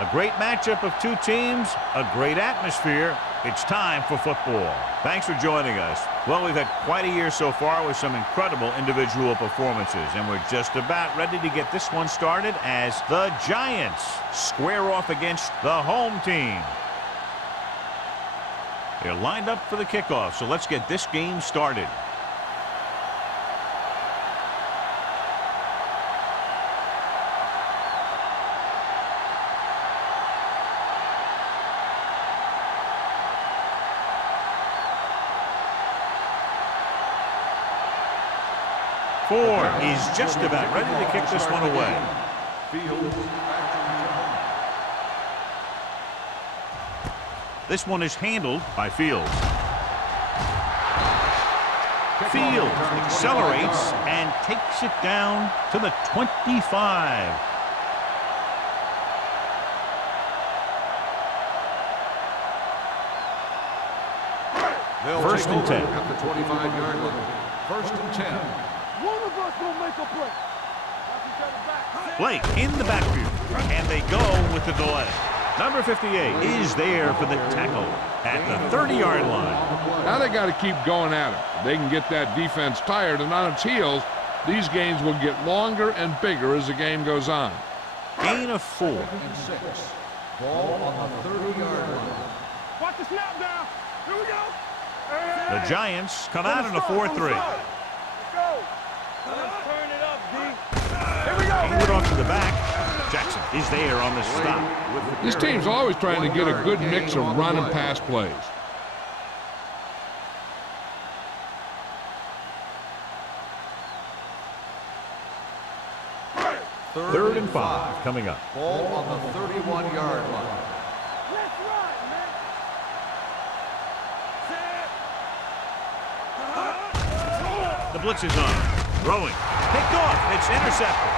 A great matchup of two teams, a great atmosphere. It's time for football. Thanks for joining us. Well, we've had quite a year so far with some incredible individual performances, and we're just about ready to get this one started as the Giants square off against the home team. They're lined up for the kickoff, so let's get this game started. Ford is just about ready to kick this one away. This one is handled by Fields. Fields accelerates and takes it down to the 25. First and 10. At the 25-yard line. First and 10. One of us will make a play. Play in the backfield, and they go with the delay. Number 58 is there for the tackle at the 30-yard line. Now they got to keep going at it. If they can get that defense tired and on its heels, these games will get longer and bigger as the game goes on. Gain of 4. And 6. Ball on the 30-yard line. Watch the snap down. Here we go. The Giants come out in a 4-3. Let's go. Let's turn it up, D. Here we go. Hand it off to the back. Jackson is there on the stop. This team's always trying to get a good mix of run and pass plays. Third and 5 coming up. Ball on the 31-yard line. Let's ride, man. The blitz is on. Throwing. Picked off. It's intercepted.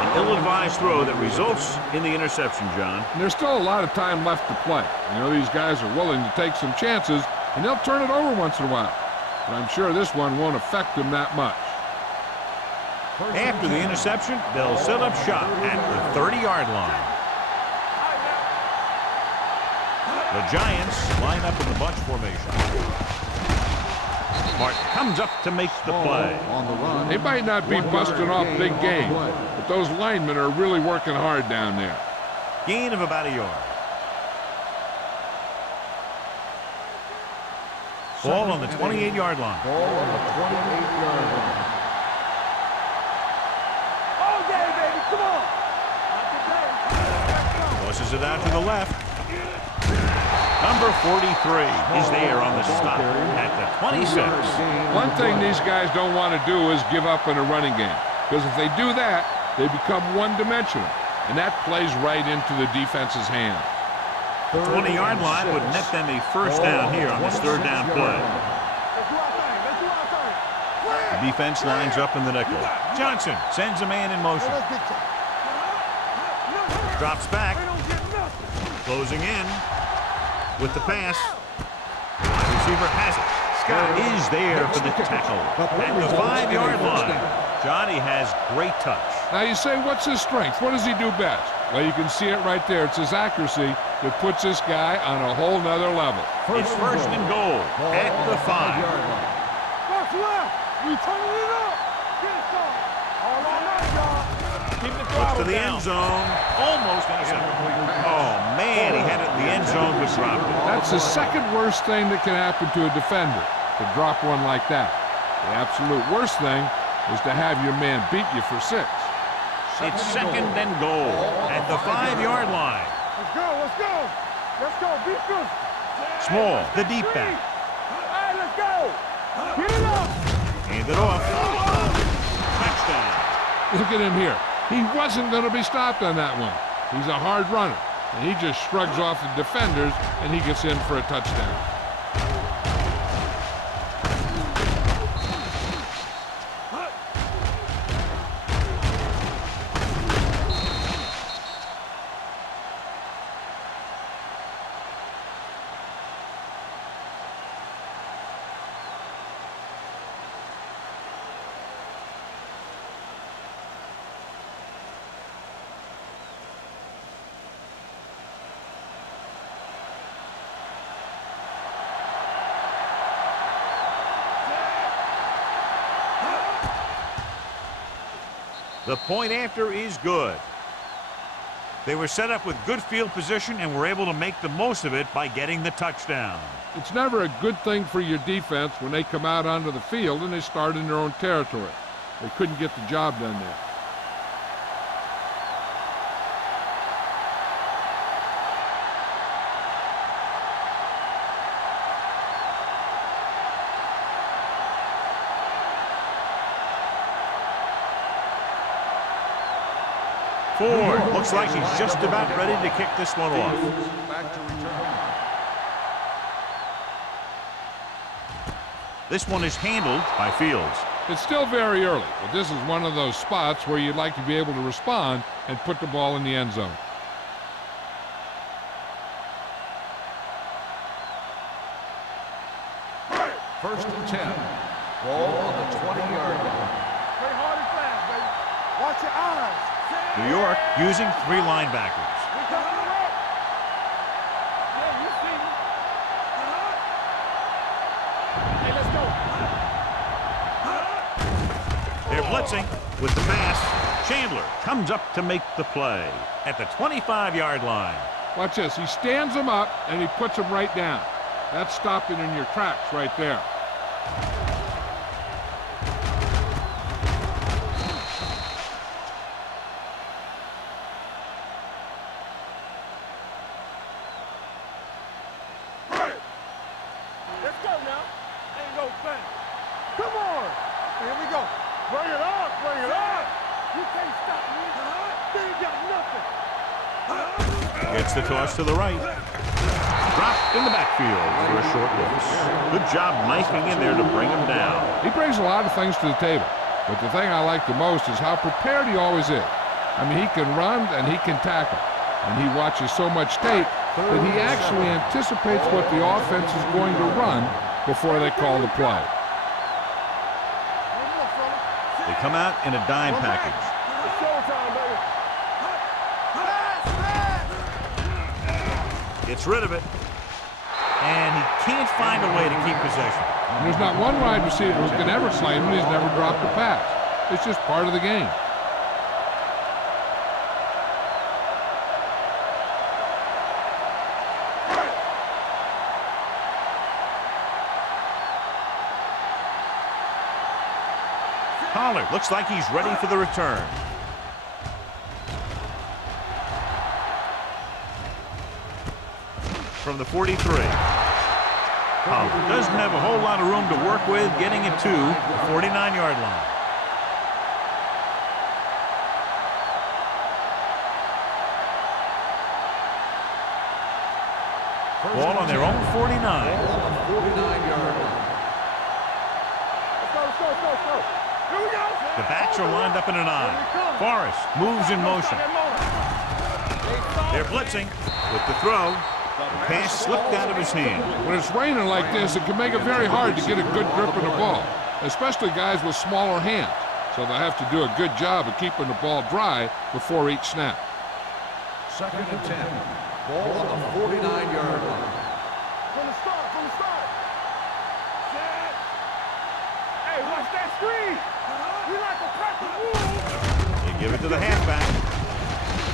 An ill-advised throw that results in the interception, John. And there's still a lot of time left to play. You know, these guys are willing to take some chances, and they'll turn it over once in a while. But I'm sure this one won't affect them that much. After the interception, they'll set up shop at the 30-yard line. The Giants line up in the bunch formation. Martin comes up to make the play. On the run. They might not be busting off big game, but those linemen are really working hard down there. Gain of about a yard. Ball on the 28-yard line. Ball on the 28-yard line. All day, baby. Come on. Not today. Tosses it out to the left. Number 43 is there on the stop at the 26. One thing these guys don't want to do is give up in a running game, because if they do that, they become one-dimensional, and that plays right into the defense's hands. The 20-yard line would net them a first down here on this third down play. Let's do our thing. Let's do our thing. The defense lines up in the nickel. Johnson sends a man in motion. Let's get to Drops back. We don't get nothing. Closing in with the pass. Wide receiver has it. Scott is there for the tackle at the 5-yard line. Johnny has great touch. Now you say, what's his strength? What does he do best? Well, you can see it right there. It's his accuracy that puts this guy on a whole nother level. It's first and goal at the 5. First left. We turning it up. Get it started. All on that, y'all. Keep the Looks throttle to the down. end zone. Almost intercepted. Oh, man, he had it in the end zone but dropped it. That's the second worst thing that can happen to a defender, to drop one like that. The absolute worst thing is to have your man beat you for 6. It's second and goal at the 5-yard line. Let's go. Let's go. Let's go. Be good. Small, the deep back. All right, let's go. Get it up. Hand it off. Touchdown. Look at him here. He wasn't going to be stopped on that one. He's a hard runner, and he just shrugs off the defenders, and he gets in for a touchdown. The point after is good. They were set up with good field position and were able to make the most of it by getting the touchdown. It's never a good thing for your defense when they come out onto the field and they start in their own territory. They couldn't get the job done there. Ford looks like he's just about ready to kick this one off. Back to return. This one is handled by Fields. It's still very early, but this is one of those spots where you'd like to be able to respond and put the ball in the end zone. First and 10. Ball on the 20-yard line. Play hard and fast, baby. Watch your eyes. New York using 3 linebackers. We coming up. Yeah, you see me. Hey, let's go. They're blitzing with the pass. Chandler comes up to make the play at the 25-yard line. Watch this. He stands him up and he puts him right down. That's stopping in your tracks right there. Let's go now. Ain't no thing. Come on. Here we go. Bring it on. Bring it on. You can't stop me. They ain't got nothing. Gets the toss to the right. Dropped in the backfield for a short loss. Good job knifing in there to bring him down. He brings a lot of things to the table, but the thing I like the most is how prepared he always is. I mean, he can run and he can tackle, and he watches so much tape that he actually anticipates what the offense is going to run before they call the play. They come out in a dime package. It's showtime, baby. Gets rid of it. And he can't find a way to keep possession. And there's not one wide receiver who can ever claim him he's never dropped a pass. It's just part of the game. Pollard looks like he's ready for the return. From the 43. Pollard doesn't have a whole lot of room to work with, getting it to the 49-yard line. Ball on their own 49. Ball on the 49-yard line. Let's go. Here we go. The backs are lined up in an I. Forrest moves in motion. They're blitzing with the throw. The pass slipped out of his hand. When it's raining like this, it can make it very hard to get a good grip of the ball, especially guys with smaller hands. So they have to do a good job of keeping the ball dry before each snap. Second and 10. Ball on the 49-yard line. From the start. Hey, watch that screen. We like a pack of wolves. They give it to the halfback.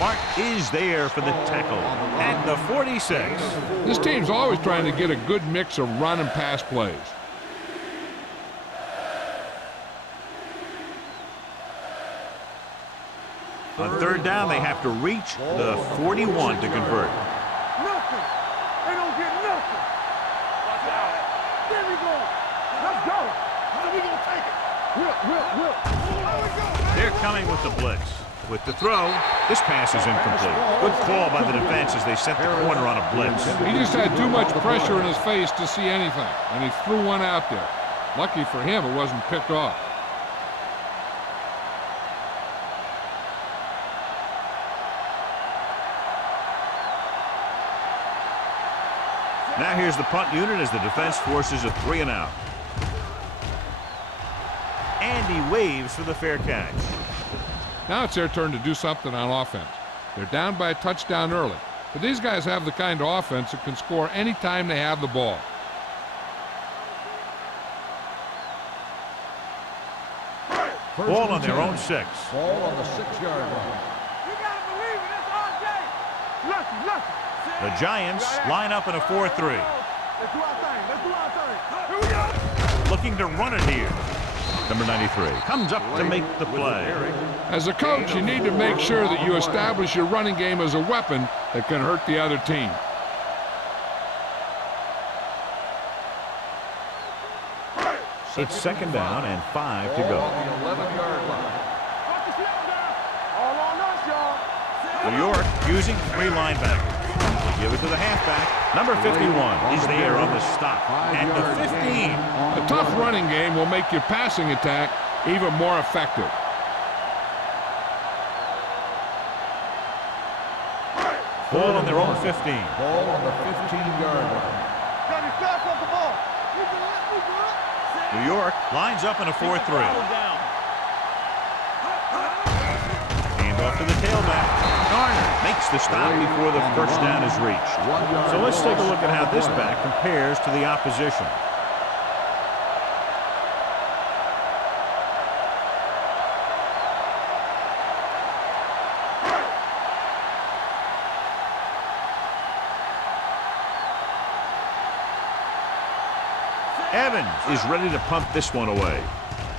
Mark is there for the tackle at the 46. This team's always trying to get a good mix of run and pass plays. On third down, they have to reach the 41 to convert. Nothing. They don't get nothing. Watch out. There we go. Let's go. How we gonna take it? Whip. There we go. They're coming with the blitz. With the throw, this pass is incomplete. Good call by the defense as they set the corner on a blitz. He just had too much pressure in his face to see anything, and he threw one out there. Lucky for him, it wasn't picked off. Now here's the punt unit as the defense forces a 3 and out. And he waves for the fair catch. Now it's their turn to do something on offense. They're down by a touchdown early, but these guys have the kind of offense that can score anytime they have the ball. Ball on their own 6. Ball on the 6-yard line. You gotta believe it. That's RJ. Listen. The Giants line up in a 4-3. Let's do our thing. Here we go. Looking to run it here. Number 93 comes up to make the play. As a coach, you need to make sure that you establish your running game as a weapon that can hurt the other team. It's 2nd down and 5 to go. Ball on the 11-yard line. Watch the slip down. All on us, y'all. New York using 3 linebackers. They give it to the halfback. Number 51 is there on the stop at the 15. A tough running game will make your passing attack even more effective. Ball on their own 15. Ball on the 15-yard line. Johnny, fast off the ball. We good. New York lines up in a 4-3. Hand off to the tailback. Garner makes the stop before the first down is reached. So let's take a look at how this back compares to the opposition. Evans is ready to punt this one away.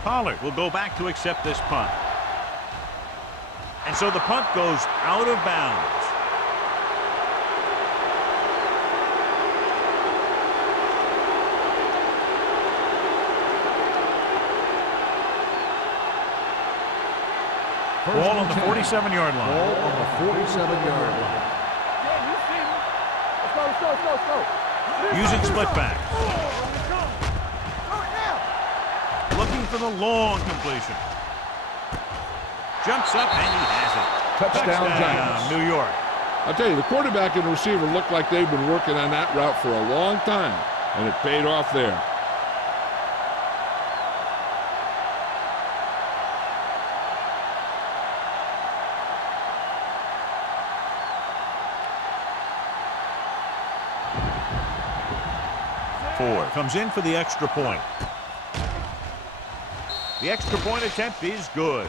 Pollard will go back to accept this punt. And so the punt goes out of bounds. Ball on the 47-yard line. Ball on the 47-yard line. Yeah, you see me. Let's go. Using split back. Looking for the long completion. Jumps up and he has it. Touchdown, Giants. New York. I'll tell you, the quarterback and the receiver look like they've been working on that route for a long time, and it paid off there. Ford comes in for the extra point. The extra point attempt is good.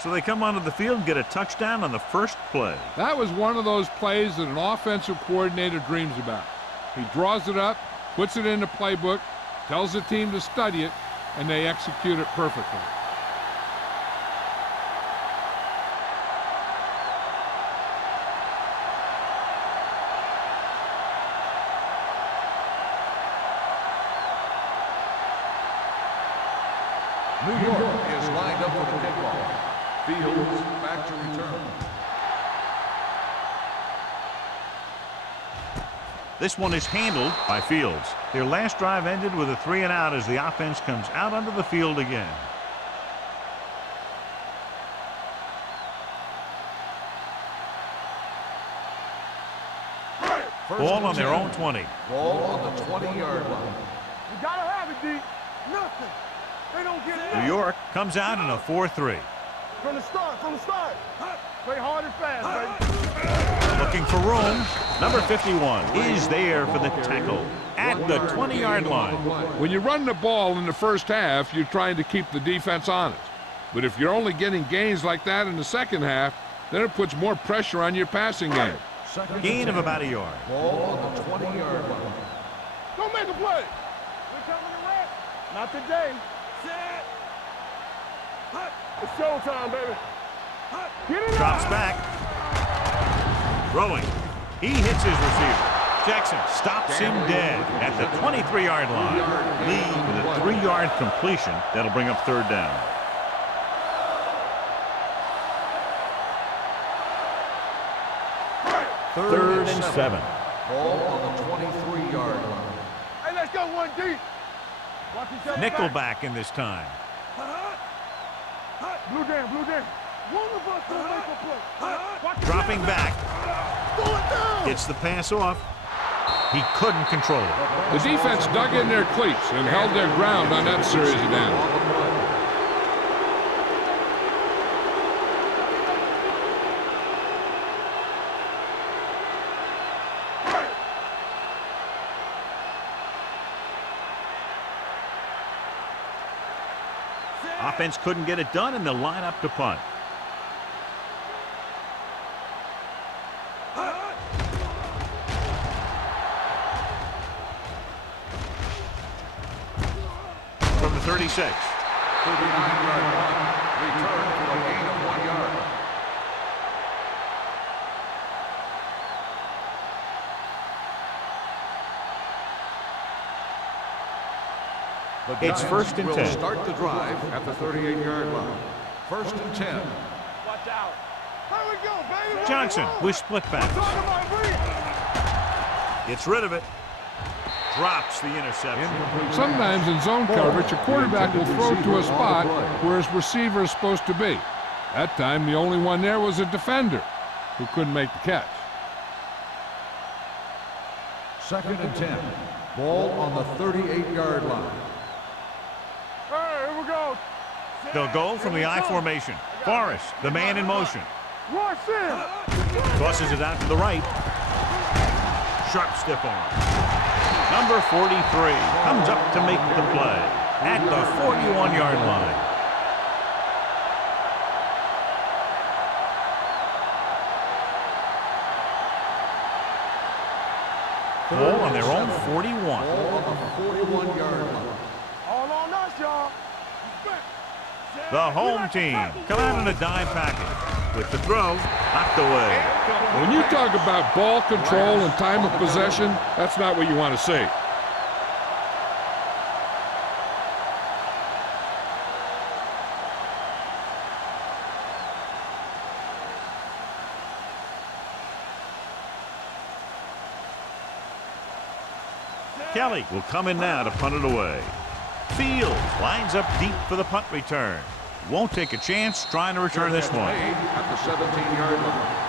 So they come onto the field and get a touchdown on the first play. That was one of those plays that an offensive coordinator dreams about. He draws it up, puts it in the playbook, tells the team to study it, and they execute it perfectly. New York is lined up for the kickoff. Fields back to return. This one is handled by Fields. Their last drive ended with a 3-and-out as the offense comes out onto the field again. Ball on their own 20. Ball on the 20-yard line. You gotta have it, D. Nothing. They don't get it. New York comes out in a 4-3. From the start. Play hard and fast, baby. Looking for room. Number 51 is there for the tackle at the 20-yard line. When you run the ball in the first half, you're trying to keep the defense honest. But if you're only getting gains like that in the second half, then it puts more pressure on your passing game. Gain of about a yard. Ball on the 20-yard line. Don't make a play. We're coming to rest. Not today. It's showtime, baby. Get it Drops up. back. Throwing. He hits his receiver. Jackson stops him dead at the 23-yard line. Lee with a 3-yard completion. That'll bring up third down. Third and 7. Ball on the 23-yard line. Hey, let's go one deep. Watch each other Nickelback in this time. Blue down. One of us will make a play. Watch Dropping back. Pull it down. Gets the pass off. He couldn't control it. The defense dug in their cleats and held their ground on that series of downs. Offense couldn't get it done, and they'll line up to punt. From the 36. 39-yard line. Return for a gain of 1 yard. It's first and 10. Will start the drive at the 38-yard line. First and 10. Watch out. Here we go, baby. Johnson with split back. Gets rid of it. Drops the interception. Sometimes in zone coverage, a quarterback will throw to a spot where his receiver is supposed to be. That time, the only one there was a defender who couldn't make the catch. Second and 10. Ball on the 38-yard line. Hey, here we go. They'll go from the I formation. Forrest, the man in motion. Rush in. Tosses it out to the right. Sharp stiff arm. Number 43 comes up to make the play at the 41-yard line. Ball on their own 41. Ball on the 41-yard line. All on us, y'all. The home team come out in a dime package. With the throw, knocked away. When you talk about ball control and time of possession, that's not what you want to see. Kelly will come in now to punt it away. Fields lines up deep for the punt return. Won't take a chance trying to return this one. At the 17-yard line.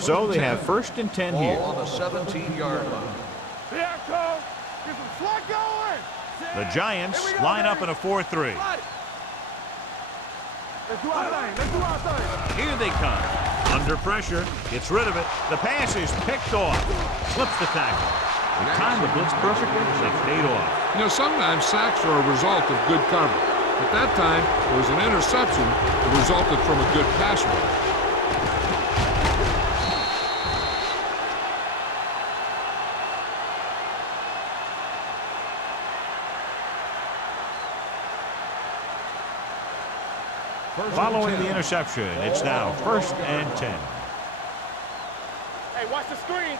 So they have first and 10 here. Ball on the 17-yard line. Yeah, Cole. Get some slug going. The Giants line up in a 4-3. Let's do our thing. Let's do our thing. Here they come. Under pressure. Gets rid of it. The pass is picked off. Slips the tackle. They timed the blitz perfectly. They paid off. You know, sometimes sacks are a result of good coverage. At that time, it was an interception that resulted from a good pass rush. Following the interception, it's now first and 10. Hey, watch the screen.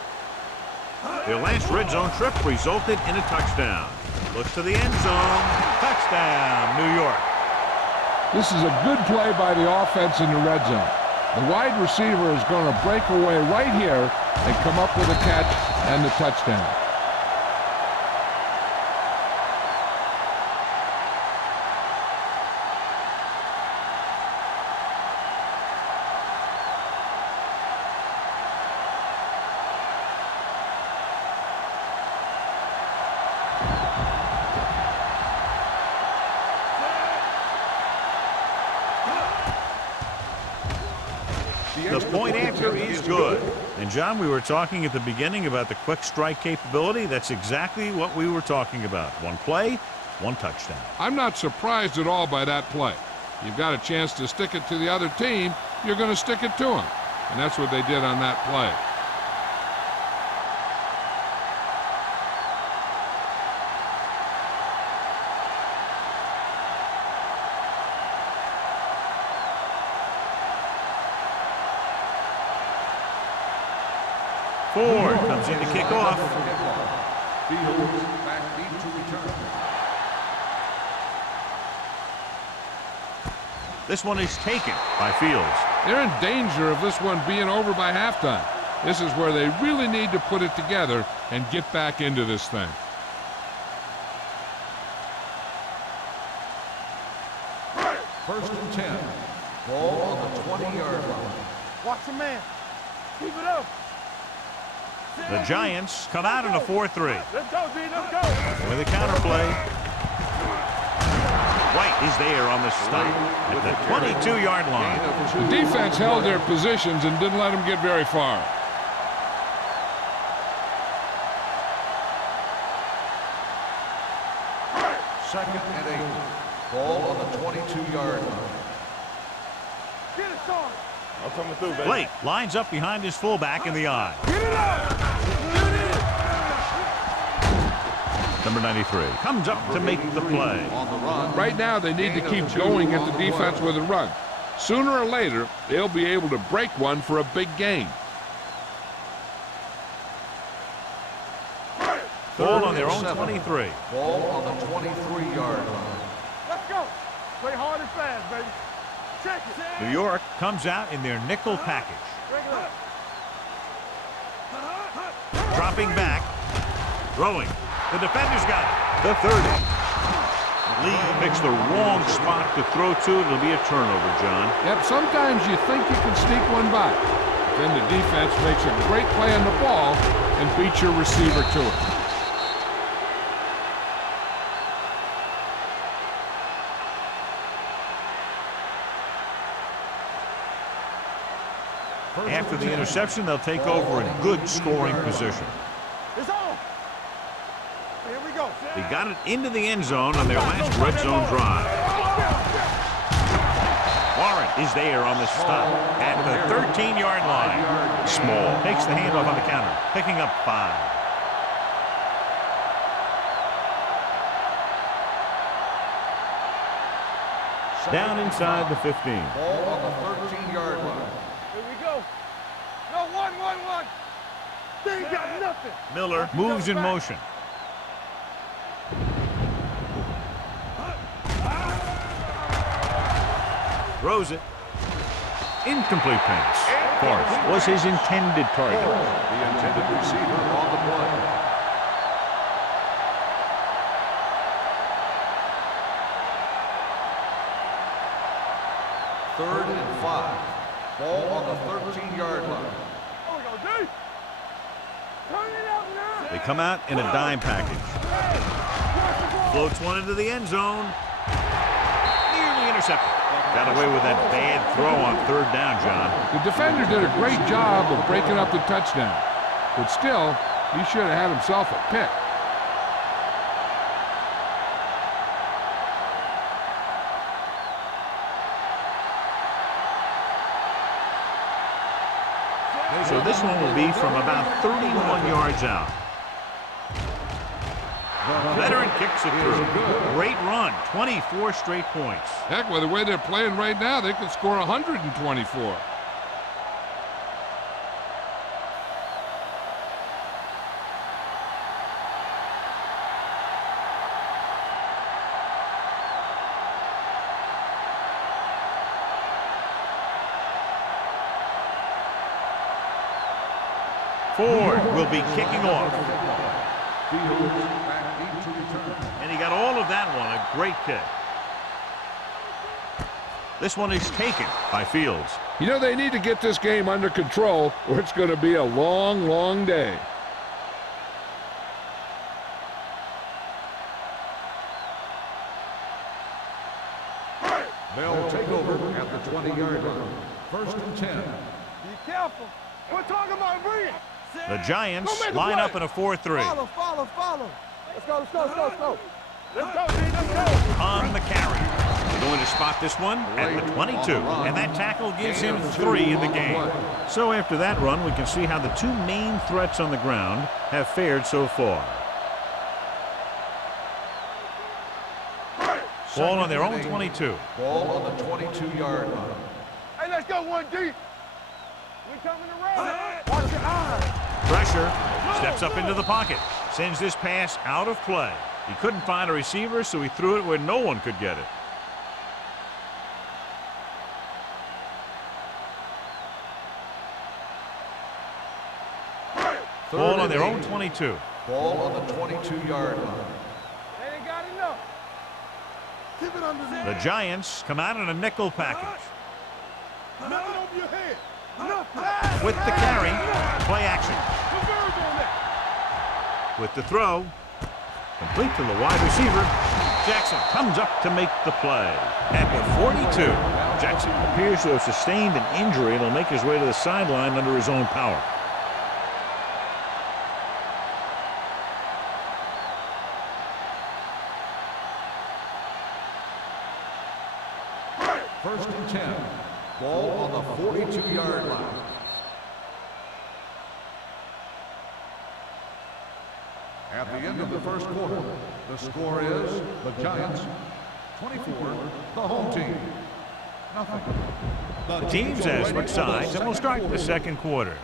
Their last red zone trip resulted in a touchdown. Looks to the end zone. Touchdown, New York. This is a good play by the offense in the red zone. The wide receiver is going to break away right here and come up with a catch and the touchdown. The point after is good. And, John, we were talking at the beginning about the quick strike capability. That's exactly what we were talking about. One play, one touchdown. I'm not surprised at all by that play. You've got a chance to stick it to the other team, you're going to stick it to them. And that's what they did on that play. Ford comes in to kick off. Fields back deep to return. This one is taken by Fields. They're in danger of this one being over by halftime. This is where they really need to put it together and get back into this thing. First and 10. Ball on the 20-yard line. Watch the man. Keep it up. The Giants come out in a 4-3. Let's go, D. Let's go. With a counter play. White is there on the stop at the 22-yard line. The defense held their positions and didn't let them get very far. Second and 8. Ball on the 22-yard line. Get it started. I'm coming through, baby. Blake lines up behind his fullback in the I. Get it up. Number 93 comes up to make the play. On the run. Right now, they need to keep going at the defense with a run. Sooner or later, they'll be able to break one for a big gain. Ball on their own 23. Ball on the 23-yard line. Let's go. Play hard and fast, baby. Check it. New York comes out in their nickel package. Bring it up. Dropping back. Throwing. The defender's got it. The 30. Lee picks the wrong spot to throw to. It'll be a turnover, John. Yep, sometimes you think you can sneak one by. Then the defense makes a great play on the ball and beats your receiver to it. After the interception, they'll take over in good scoring position. It's on. Here we go. They got it into the end zone on their last red zone drive. Warren is there on the stop at the 13-yard line. Small takes the handoff on the counter, picking up 5. Down inside the 15. Ball on the 13-yard line. Here we go. No, 1. They ain't got nothing. Miller moves in motion. Throws it. Incomplete pass. Forrest was his intended target. The intended receiver on the play. Third and 5. Ball on the 13-yard line. Oh, we go, D. Turn it up now. They come out in a dime package. Floats one into the end zone. Nearly intercepted. Got away with that bad throw on 3rd down, John. The defender did a great job of breaking up the touchdown. But still, he should have had himself a pick. So this one will be from about 31 yards out. Veteran kicks it through. Great run. 24 straight points. Heck, with the way they're playing right now, they could score 124. Ford will be kicking off. And he got all of that one. A great kick. This one is taken by Fields. You know, they need to get this game under control or it's going to be a long, long day. They'll take over at the 20-yard line. First and 10. Be careful. We're talking about bringing. The Giants line up in a 4-3. Follow. Let's go. Let's go, D. Let's go. On the carry. They're going to spot this one at the 22. And that tackle gives him 3 in the game. So after that run, we can see how the 2 main threats on the ground have fared so far. Ball on their own 22. Ball on the 22-yard line. Hey, let's go 1 deep. We coming around. Watch your eyes. Pressure. Steps up into the pocket. Sends this pass out of play. He couldn't find a receiver, so he threw it where no one could get it. Ball on their own 22. Ball on the 22-yard line. They ain't got enough. Keep it under The Giants come out in a nickel package. Nothing over your head. Nothing. With the carry, play action. Converge on that. With the throw, complete to the wide receiver. Jackson comes up to make the play. At the 42, Jackson appears to have sustained an injury and will make his way to the sideline under his own power. First and 10. Ball on the 42-yard line. At the end of the first quarter, the score is the Giants 24, the home team nothing. The teams as switch sides, and we'll start the second quarter.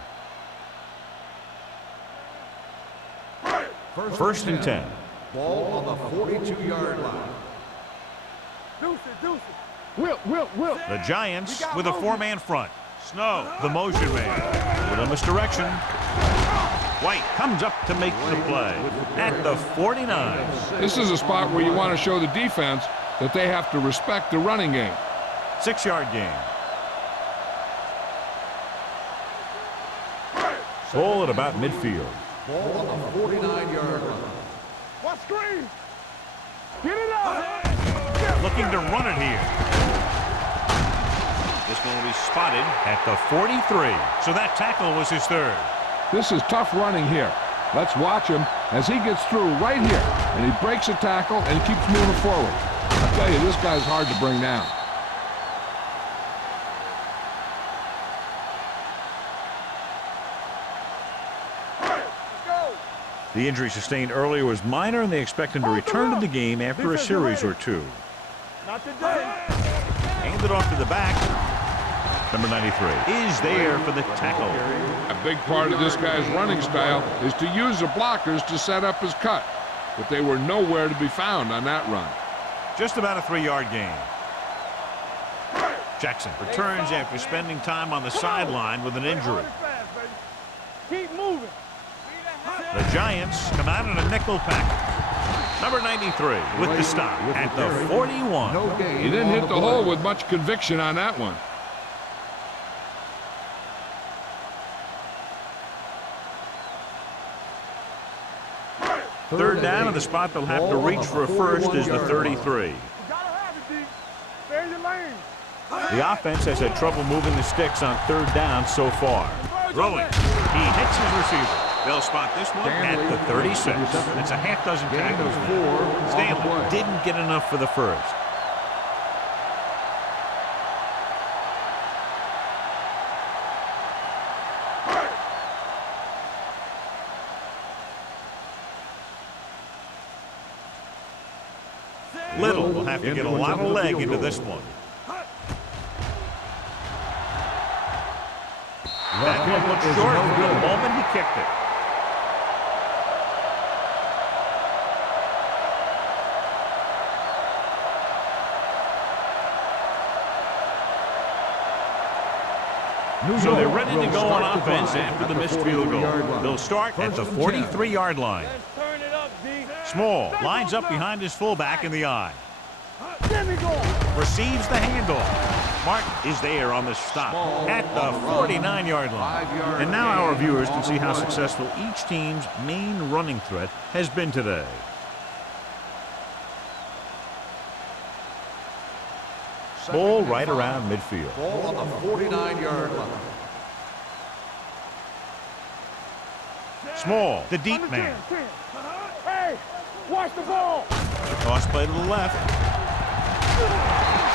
First and 10. Ball on the 42-yard line. Deuce it. Will. The Giants with a four-man front. Snow, the motion man, with a misdirection. White comes up to make the play at the 49. This is a spot where you want to show the defense that they have to respect the running game. 6-yard gain. Ball at about midfield. Ball on the 49-yard line. What screen? Get it out. Looking to run it here. This one will be spotted at the 43. So that tackle was his third. This is tough running here. Let's watch him as he gets through right here. And he breaks a tackle and keeps moving forward. I tell you, this guy's hard to bring down. The injury sustained earlier was minor, and they expect him to return to the game after a series or two. Not today. Handed off to the back. Number 93 is there for the tackle. A big part of this guy's running style is to use the blockers to set up his cut. But they were nowhere to be found on that run. Just about a 3-yard gain. Jackson returns after spending time on the sideline with an injury. Keep moving. The Giants come out in a nickel pack. Number 93 with the stop at the 41. He didn't hit the hole with much conviction on that one. Third down, and the spot they'll have to reach for a first is the 33. The offense has had trouble moving the sticks on third down so far. Throwing. He hits his receiver. They'll spot this one at the 36. That's a half dozen tackles now. Stanley didn't get enough for the first. Little will have to get a lot of leg into this one. That one looked short for the moment he kicked it. So they're ready to go on offense after the missed field goal. They'll start at the 43-yard line. Small lines up behind his fullback in the eye. Receives the handoff. Martin is there on the stop at the 49-yard line. And now our viewers can see how successful each team's main running threat has been today. Ball right around midfield. Ball on the 49-yard line. Small, the deep man. Hey, watch the ball. The toss play to the left.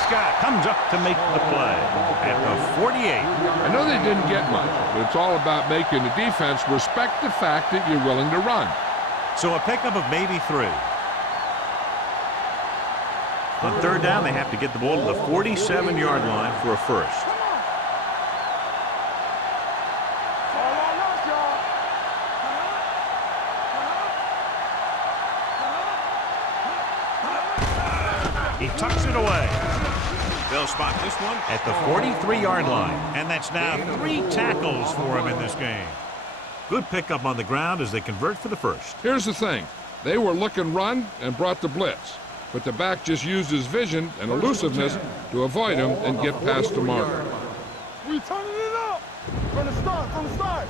Scott comes up to make the play at the 48. I know they didn't get much, but it's all about making the defense respect the fact that you're willing to run. So a pickup of maybe 3. On third down, they have to get the ball to the 47-yard line for a first. He tucks it away. They'll spot this one at the 43-yard line. And that's now 3 tackles for him in this game. Good pickup on the ground as they convert for the first. Here's the thing. They were looking run and brought the blitz. But the back just used his vision and elusiveness to avoid him and get past the marker. We turning it up from the start.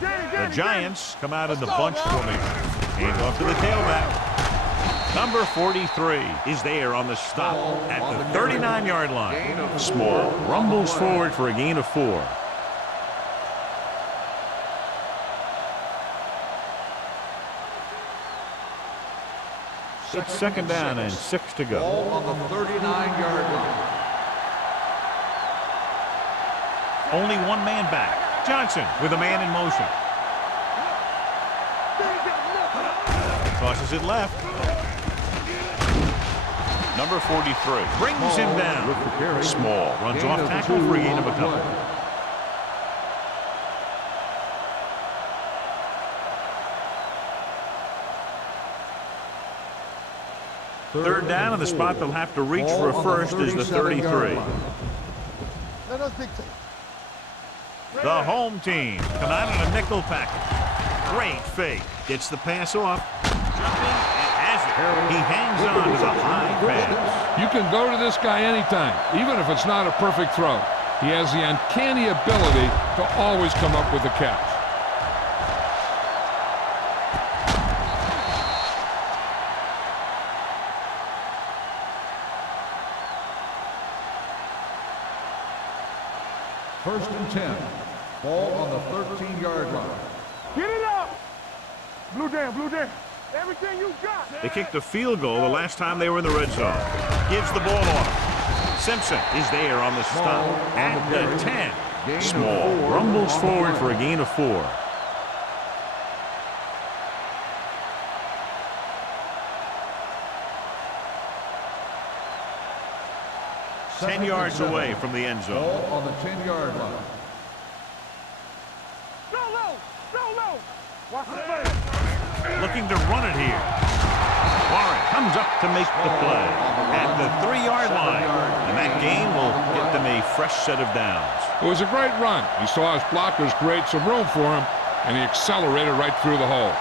The Giants come out in the bunch formation. Hand off to the tailback. Number 43 is there on the stop at the 39-yard line. Small rumbles forward for a gain of 4. It's second down and 6 to go. Ball on the 39-yard line. Only one man back. Johnson with a man in motion. Tosses it left. Number 43 brings him down. Small runs off tackle for a gain of a couple. Third down, and the spot they'll have to reach for a first is the 33. Let us dictate. The home team come out in a nickel package. Great fake. Gets the pass off. Jumping and has it. He hangs on to the high pass. You can go to this guy anytime, even if it's not a perfect throw. He has the uncanny ability to always come up with a catch. First and 10. Ball on the 13-yard line. Get it up. Blue down, blue down. Everything you got. They kicked a field goal the last time they were in the red zone. Gives the ball off. Simpson is there on the stop at the 10. Small rumbles forward for a gain of 4. Ten yards away from the end zone. Ball on the 10-yard line. Go low. Go low. Watch the play. Looking to run it here. Warren comes up to make the play at the 3-yard line. And that gain will get them a fresh set of downs. It was a great run. He saw his blockers create some room for him, and he accelerated right through the hole.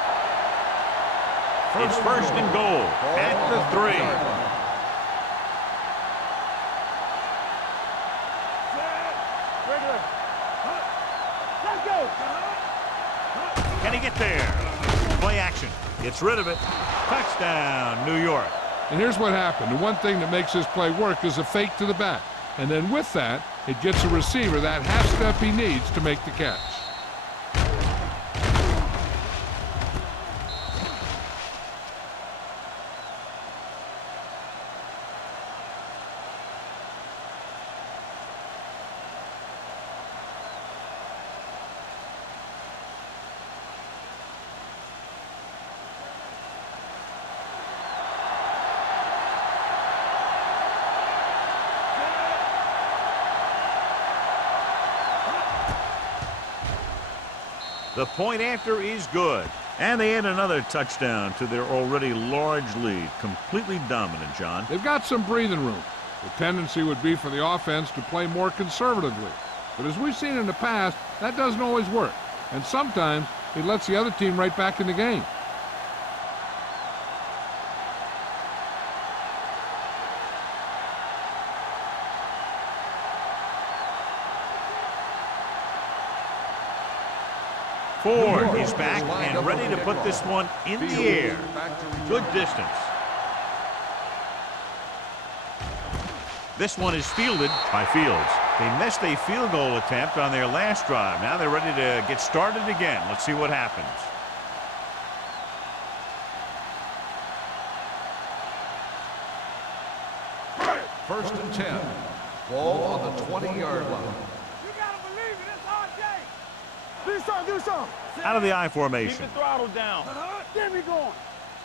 It's first and goal at the 3. Can he get there? Play action. Gets rid of it. Touchdown, New York. And here's what happened. The one thing that makes this play work is a fake to the back. And then with that, it gets a receiver that half step he needs to make the catch. The point after is good. And they add another touchdown to their already large lead. Completely dominant, John. They've got some breathing room. The tendency would be for the offense to play more conservatively. But as we've seen in the past, that doesn't always work. And sometimes it lets the other team right back in the game. Ford is back and ready to put this one in the air. Good distance. This one is fielded by Fields. They missed a field goal attempt on their last drive. Now they're ready to get started again. Let's see what happens. First and 10. Ball on the 20-yard line. You gotta believe it. It's RJ. Do something. Do something. Out of the I formation. Keep the throttle down. Get me going.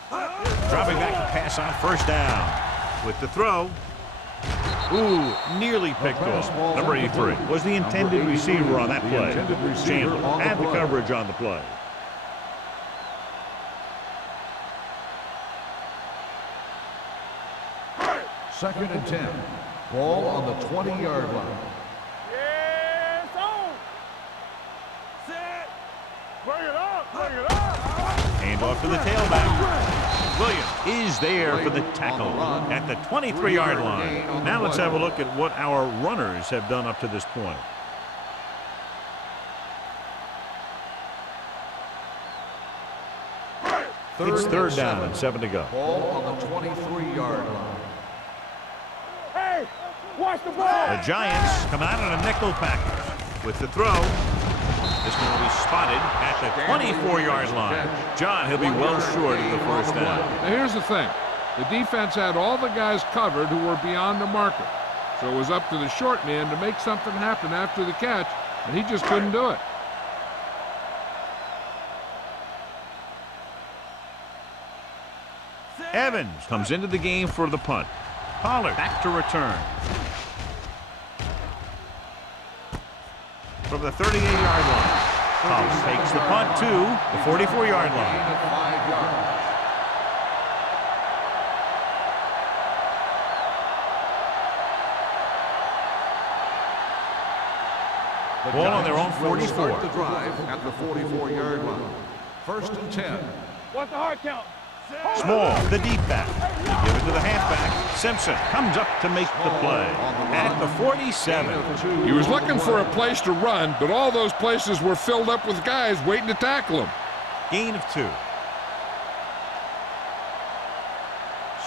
Dropping back to pass on first down. With the throw. Ooh, nearly picked off. Number 83 was the intended receiver on that play. Chandler had the coverage on the play. Second and 10. Ball on the 20-yard line. Yes, on. Set. Bring it up. Bring it up. Hand off to the tailback. Williams is there for the tackle at the 23-yard line. Now let's have a look at what our runners have done up to this point. It's third down and 7 to go. Ball on the 23-yard line. Hey, watch the ball. The Giants come out in a nickel package with the throw. This one will be spotted at the 24-yard line. John, he'll be well short of the first down. Now here's the thing. The defense had all the guys covered who were beyond the marker. So it was up to the short man to make something happen after the catch, and he just couldn't do it. Evans comes into the game for the punt. Pollard back to return. From the 38-yard line, Pollard takes the punt to the 44-yard line. Gain of 5 yards. The Ball on their own Giants will 44. start the drive at the 44-yard line. First and 10. What's the hard count? Small, the deep back. They give it to the halfback. Simpson comes up to make the play at the 47. He was looking for a place to run, but all those places were filled up with guys waiting to tackle him. Gain of 2.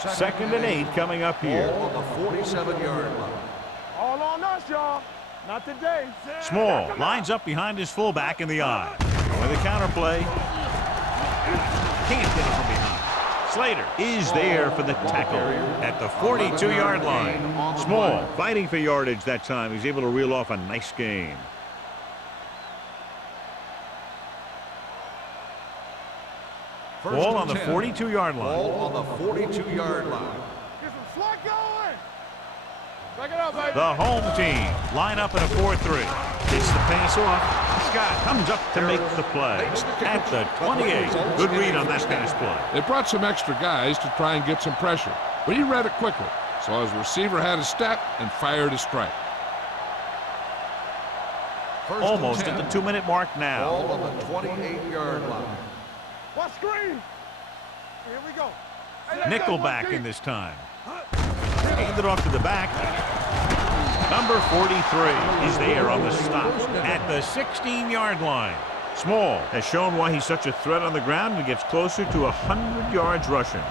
Second and 8 coming up here. Ball on the 47-yard line. All on us, y'all. Not today. Small lines up behind his fullback in the eye. With a counter play. Can't get it from behind. Slater is there for the tackle at the 42-yard line. Small fighting for yardage that time. He's able to reel off a nice gain. Ball on the 42-yard line. Ball on the 42-yard line. Get some slack going. Back it up, baby. The home team line up in a 4-3. Gets the pass off. Scott comes up to make the play at the 28. Good read on that pass play. They brought some extra guys to try and get some pressure, but he read it quickly. So his receiver had a step and fired a strike. First Almost and 10. at the 2-minute mark now. Ball on the 28-yard line. Watch screen. Here we go. Hey, let's go, Nickelback monkey. in this time. Hand it off to the back. Number 43 is there on the stop at the 16-yard line. Small has shown why he's such a threat on the ground and gets closer to 100 yards rushing.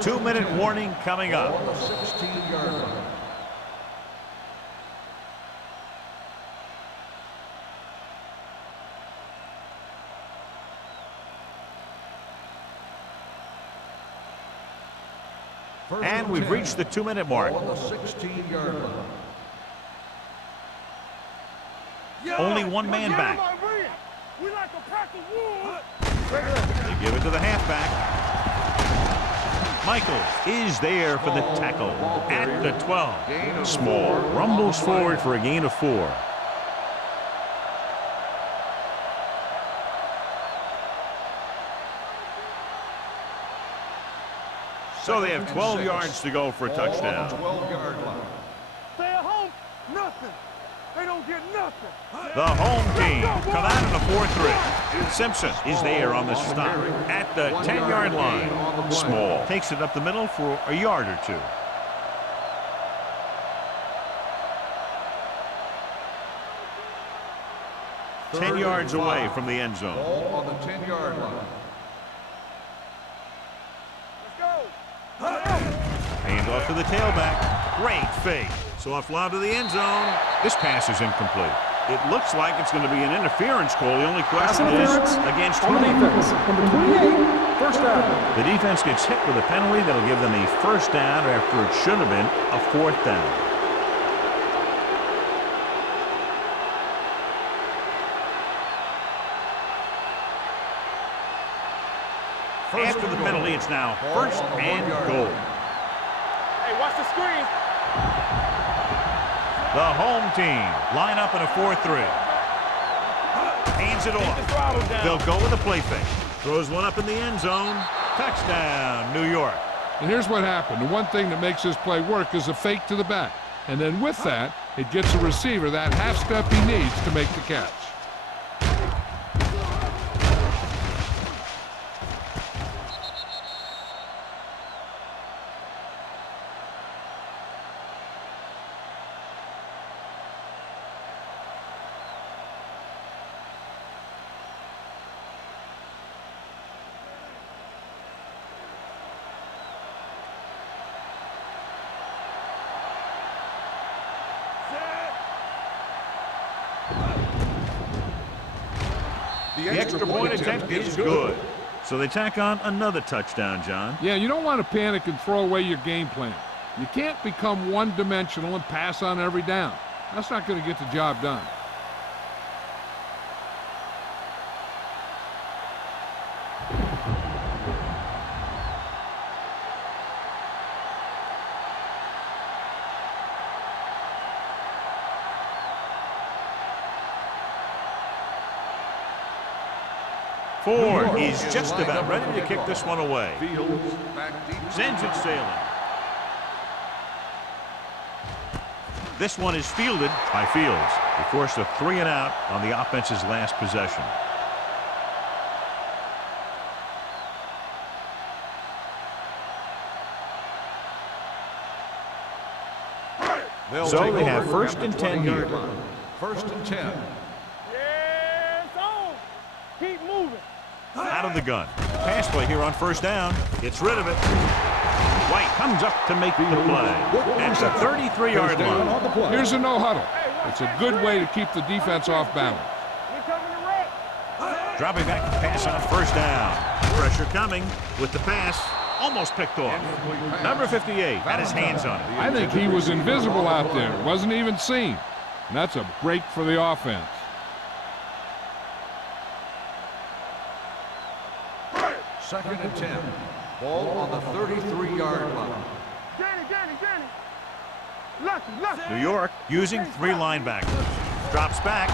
2-minute warning coming up. On the 16-yard line. And we've reached the 2-minute mark. Ball on the 16-yard line. Only one man back. We like to practice wood. They give it to the halfback. Michaels is there for the tackle at the 12. Small rumbles forward for a gain of 4. So they have 12 yards to go for a touchdown. 12-yard line. Stay at home. Nothing. They don't get nothing. The home team come out in a 4-3. Simpson is there on the stop at the 10-yard line. Small takes it up the middle for a yard or 2. Ten yards away from the end zone. Ball on the 10-yard line. Hand off to the tailback. Great fake. Soft lob to the end zone. This pass is incomplete. It looks like it's going to be an interference call. The only question is against on the whom? defense. Number 28, first down. The defense gets hit with a penalty that'll give them a first down after it should have been a 4th down. After the penalty, it's now first and goal. Hey, watch the screen. The home team line up in a 4-3. Hands it off. They'll go with a play fake. Throws one up in the end zone. Touchdown, New York. And here's what happened. The one thing that makes this play work is a fake to the back. And then with that, it gets the receiver that half step he needs to make the catch. The extra point attempt is good. So they tack on another touchdown, John. Yeah, you don't want to panic and throw away your game plan. You can't become one-dimensional and pass on every down. That's not going to get the job done. Ford is just about ready to kick this one away. Sends it sailing. This one is fielded by Fields. He forced a 3-and-out on the offense's last possession. So they have 1st and 10 here. 1st and 10. Yes, on. Keep moving. Out of the gun. Pass play here on 1st down. Gets rid of it. White comes up to make the play. That's a 33-yard line. Here's a no-huddle. It's a good way to keep the defense off balance. We coming to wreck. Dropping back to pass on 1st down. Pressure coming with the pass. Almost picked off. Number 58 had his hands on it. I think he was invisible out there. Wasn't even seen. And that's a break for the offense. 2nd and 10. Ball on the 33-yard line. Danny. Lucky. New York using 3 linebackers. Drops back.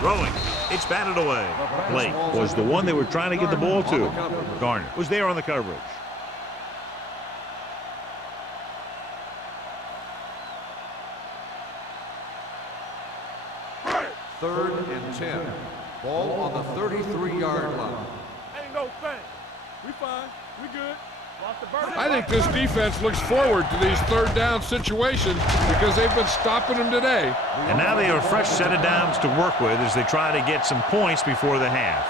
Throwing. It's batted away. Blake was the one they were trying to get the ball to. Garner was there on the coverage. 3rd and 10. Ball on the 33-yard line. Ain't no thing. We fine. We good. Watch the bird. I think this defense looks forward to these 3rd down situations because they've been stopping them today. And now they have a fresh set of downs to work with as they try to get some points before the half.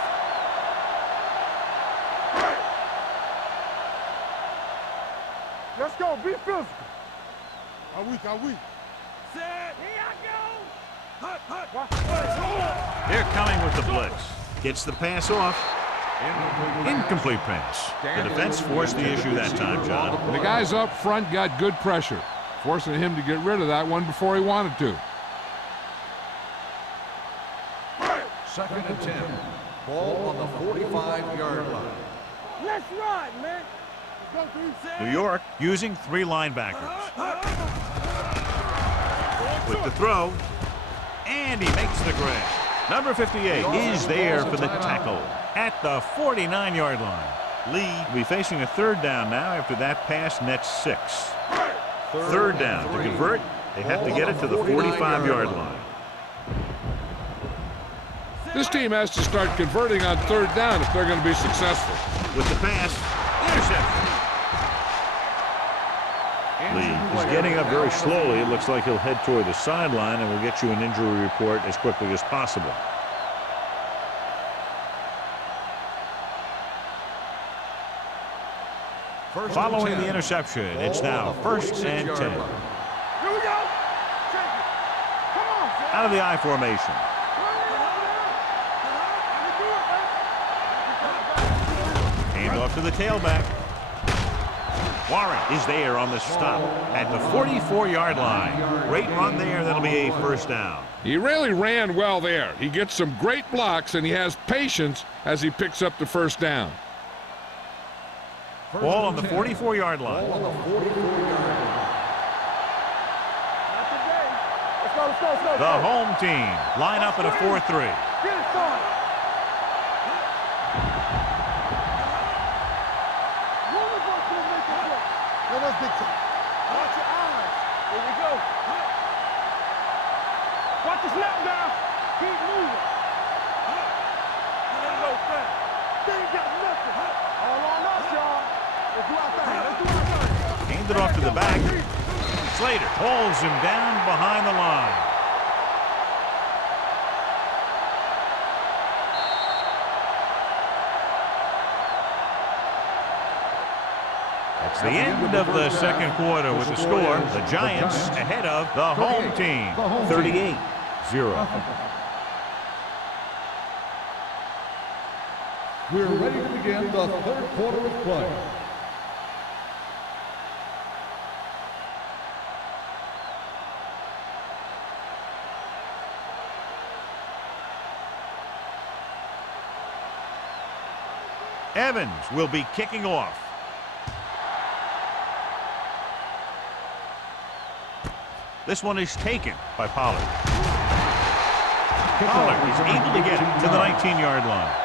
Let's go. Be physical. Are we? Set. Here I go. They're coming with the blitz. Gets the pass off. Incomplete pass. The defense forced the issue that time, John. The guys up front got good pressure, forcing him to get rid of that one before he wanted to. 2nd and 10. Ball on the 45-yard line. Let's ride, man. Let's go. New York using 3 linebackers. With the throw. And he makes the grab. Number 58 is there for the tackle at the 49-yard line. Lee will be facing a 3rd down now after that pass nets 6. 3rd down. To convert, they have to get it to the 45-yard line. This team has to start converting on 3rd down if they're going to be successful. With the pass, interception. Lee is getting up very slowly. It looks like he'll head toward the sideline, and we'll get you an injury report as quickly as possible. Following the interception, it's now 1st and 10. Here we go. Take it. Come on, Sam. Out of the I formation. Hand off to the tailback. Warren is there on the stop at the 44-yard line. Great run there. That'll be a 1st down. He really ran well there. He gets some great blocks, and he has patience as he picks up the 1st down. Ball on the 44-yard line. Ball on the 44-yard line. Not today. Let's go. The home team line up at a 4-3. Get it started. Let's big time. Watch your eyes. Here we go. Watch the snap down. Keep moving. Ain't no thing. They ain't got nothing. All on us, y'all. Let's do our thing. Hand it off to the back. Slater pulls him down behind the line. It's the end of the 2nd quarter with the score. The Giants ahead of the home team, 38-0. We're ready to begin the third quarter of play. Evans will be kicking off. This one is taken by Pollard. Pollard is able to get it to the 19-yard line.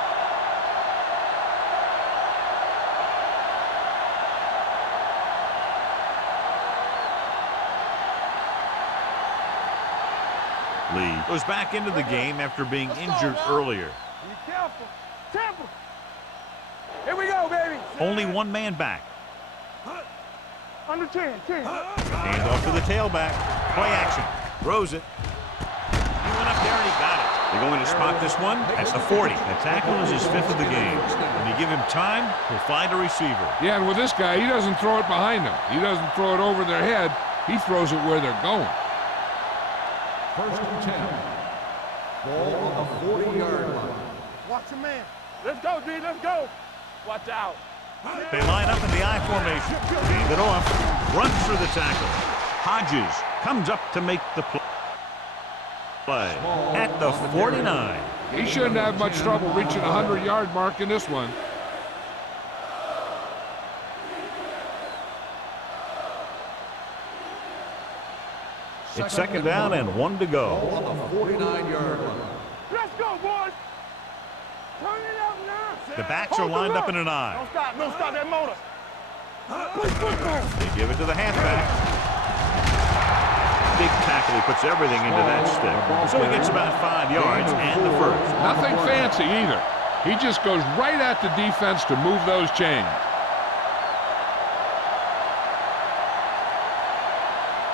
Lee goes back into the game after being injured earlier. Be careful. Temple. Here we go, baby. Only one man back. Under 10. Hand off to the tailback. Play action. Throws it. He went up there and he got it. They're going to spot this one at the 40. The tackle is his 5th of the game. When you give him time, he'll find a receiver. Yeah, and with this guy, he doesn't throw it behind them. He doesn't throw it over their head. He throws it where they're going. 1st and 10. Ball on the 40-yard line. Watch your man. Let's go, D. Let's go. Watch out. They line up in the I formation. Hand it off. Runs through the tackle. Hodges comes up to make the play at the 49. He shouldn't have much trouble reaching the 100-yard mark in this one. It's 2nd down and 1 to go. Ball on the 49-yard line. Let's go, boys. Turn it up now. The backs are lined up in an I. Don't stop that motor. Play football. They give it to the halfback. Big tackle. He puts everything into that stick. So he gets about 5 yards and the first. Nothing fancy either. He just goes right at the defense to move those chains.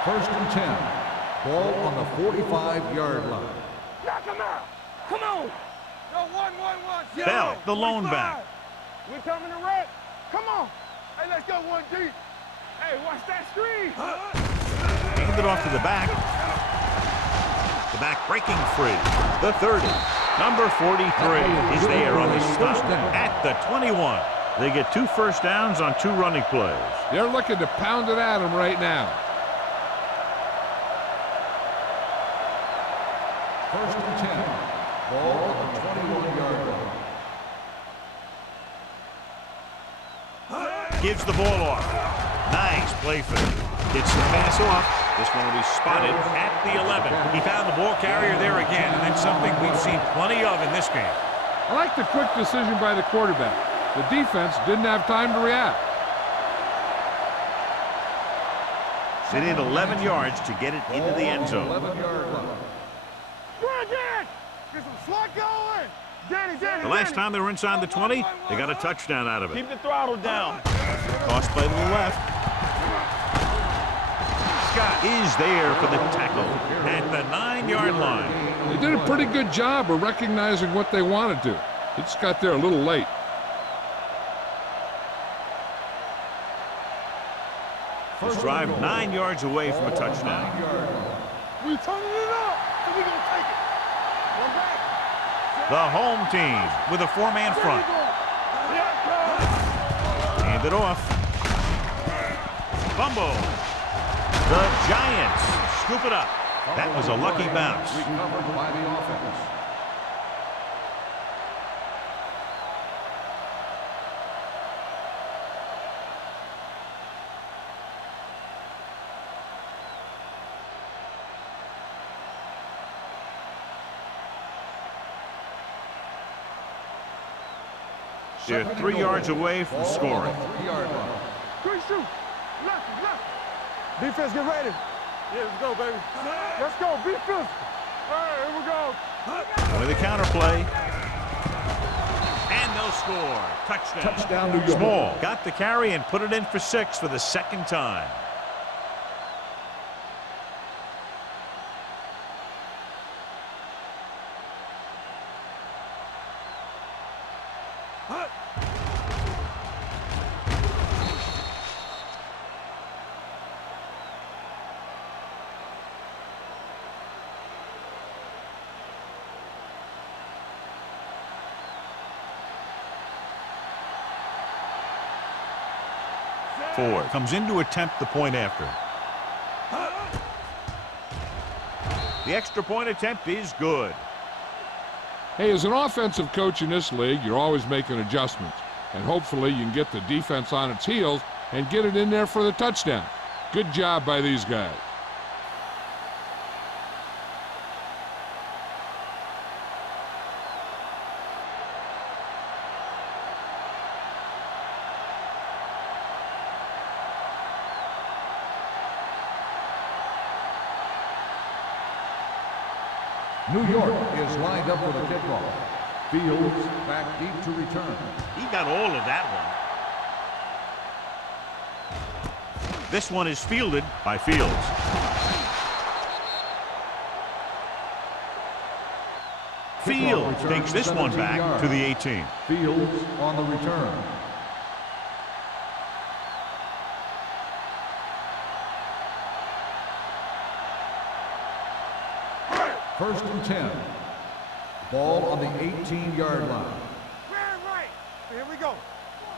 1st and 10. Ball on the 45-yard line. Knock him out. Come on. Go 1-1-1. Bell, the lone back. We're coming to wreck. Come on. Hey, let's go 1 deep. Hey, watch that screen. Hand it off to the back. The back breaking free. The 30. Number 43 is there on the stop at the 21. They get 2 first downs on 2 running plays. They're looking to pound it at him right now. 1st and 10. Ball on the 21-yard line. Gives the ball off. Nice play fake. Gets the pass off. This one will be spotted at the 11. He found the ball carrier there again, and that's something we've seen plenty of in this game. I like the quick decision by the quarterback. The defense didn't have time to react. They need 11 yards to get it into the end zone. 11-yard line. Get some slot going. Danny. The last time they were inside the 20, they got a touchdown out of it. Keep the throttle down. Toss play to the left. Scott is there for the tackle at the 9-yard line. They did a pretty good job of recognizing what they wanted to. They just got there a little late. This drive 9 yards away from a touchdown. We turning it up, and we gonna take it. One back. The home team with a 4-man front. Hand it off. Fumble. The Giants scoop it up. That was a lucky bounce. Recovered by the offense. They're 3 yards away from scoring. 3-yard line. Quick shoot. Left. Defense, get ready. Yeah, let's go, baby. Let's go. Be physical. All right, here we go. With the counter play. And they'll score. Touchdown. Touchdown, New York. Small got the carry and put it in for 6 for the 2nd time. forward. Comes in to attempt the point after. The extra point attempt is good. Hey, as an offensive coach in this league, you're always making adjustments. And hopefully you can get the defense on its heels and get it in there for the touchdown. Good job by these guys. New York is lined up for the kickoff. Fields back deep to return. He got all of that one. This one is fielded by Fields. Fields takes this one back to the 18. Fields on the return. First and 10. Ball on the 18-yard line. Right. Here we go.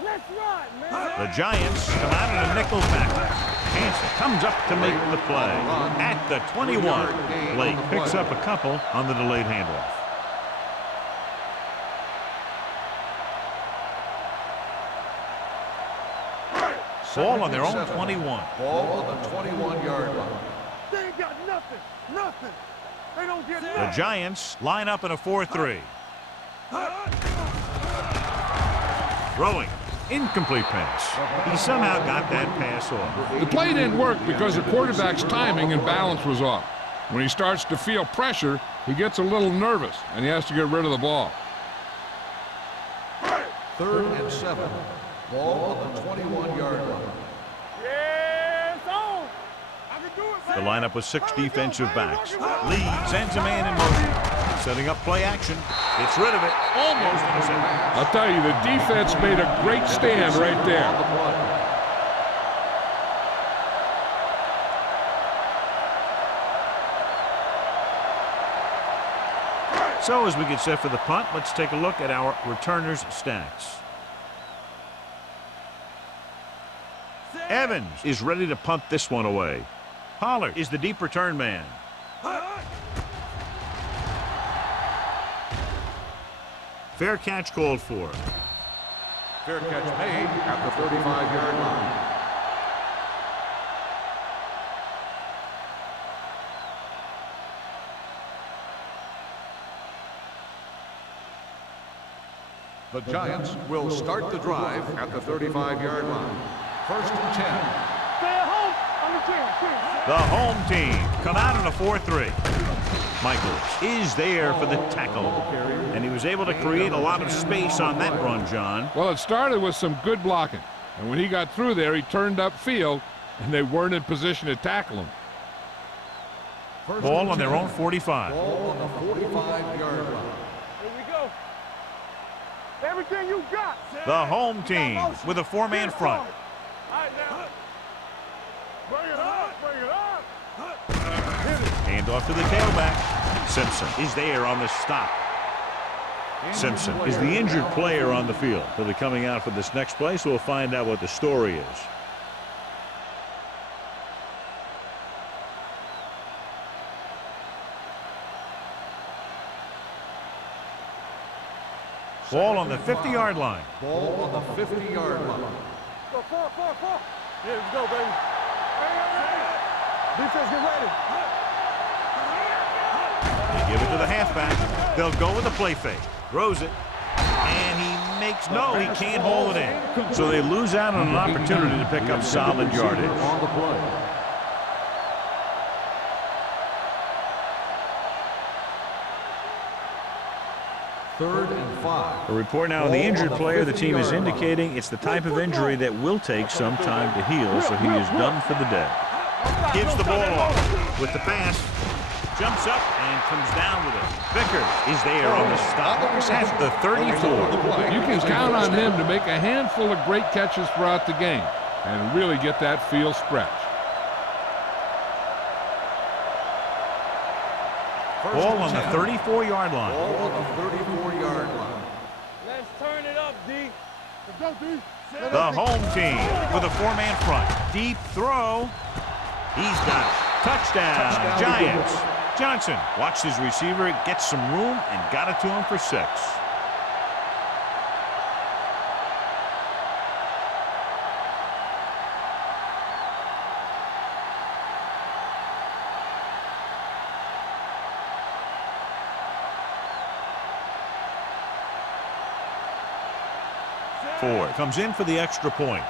Let's run, man. The Giants come out in a nickel package. Hanson comes up to make the play at the 21. Blake picks up a couple on the delayed handoff. Ball on their own 21. Ball on the 21-yard line. They ain't got nothing. Nothing. They don't get The nothing. Giants line up in a 4-3. Throwing. Incomplete pass. He somehow got that pass off. The play didn't work because the quarterback's timing and balance was off. When he starts to feel pressure, he gets a little nervous, and he has to get rid of the ball. 3rd and 7. Ball on the 21-yard line. Yeah, it's on. I can do it, The man. lineup with 6 defensive backs. Lee sends a man in motion. Setting up play action. Gets rid of it. Almost intercepted. I'll tell you, the defense made a great stand right there. So as we get set for the punt, let's take a look at our returners' stats. Evans is ready to punt this one away. Pollard is the deep return man. Fair catch called for. Fair catch made at the 35-yard line. The Giants will start the drive at the 35-yard line. 1st and 10. Stay at home. On the 10. The home team come out in a 4-3. Michaels is there for the tackle. And he was able to create a lot of space on that run, John. Well, it started with some good blocking. And when he got through there, he turned upfield, and they weren't in position to tackle him. Ball on their own 45. Ball on the 45-yard line. Here we go. Everything you got. The home team with a 4-man front. All right, now. Bring it up. Bring it up. Hand off to the tailback. Simpson is there on the stop. Simpson is the injured player on the field. He'll be coming out for this next play, so we'll find out what the story is. Ball on the 50-yard line. Ball on the 50-yard line. Go, 4. Yeah, let's go, baby. Defense, get ready. They give it to the halfback. They'll go with a play fake. Throws it. And he makes no, he can't hold it in. So they lose out on an opportunity to pick up solid yardage. On the play. Third and 5. A report now on the injured player. The team is indicating it's the type of injury that will take some time to heal, so he is done for the day. Gives the ball off with the pass. Jumps up and comes down with it. Vickers is there on the stop at the 34. You can count on him to make a handful of great catches throughout the game and really get that field stretch. Ball on the 34-yard line. Ball on the 34-yard line. Let's turn it up, D. Let's go, D. The home team with a four-man front. Deep throw. He's got it. Touchdown, Giants. Johnson watched his receiver, get some room, and got it to him for 6. Ford comes in for the extra point.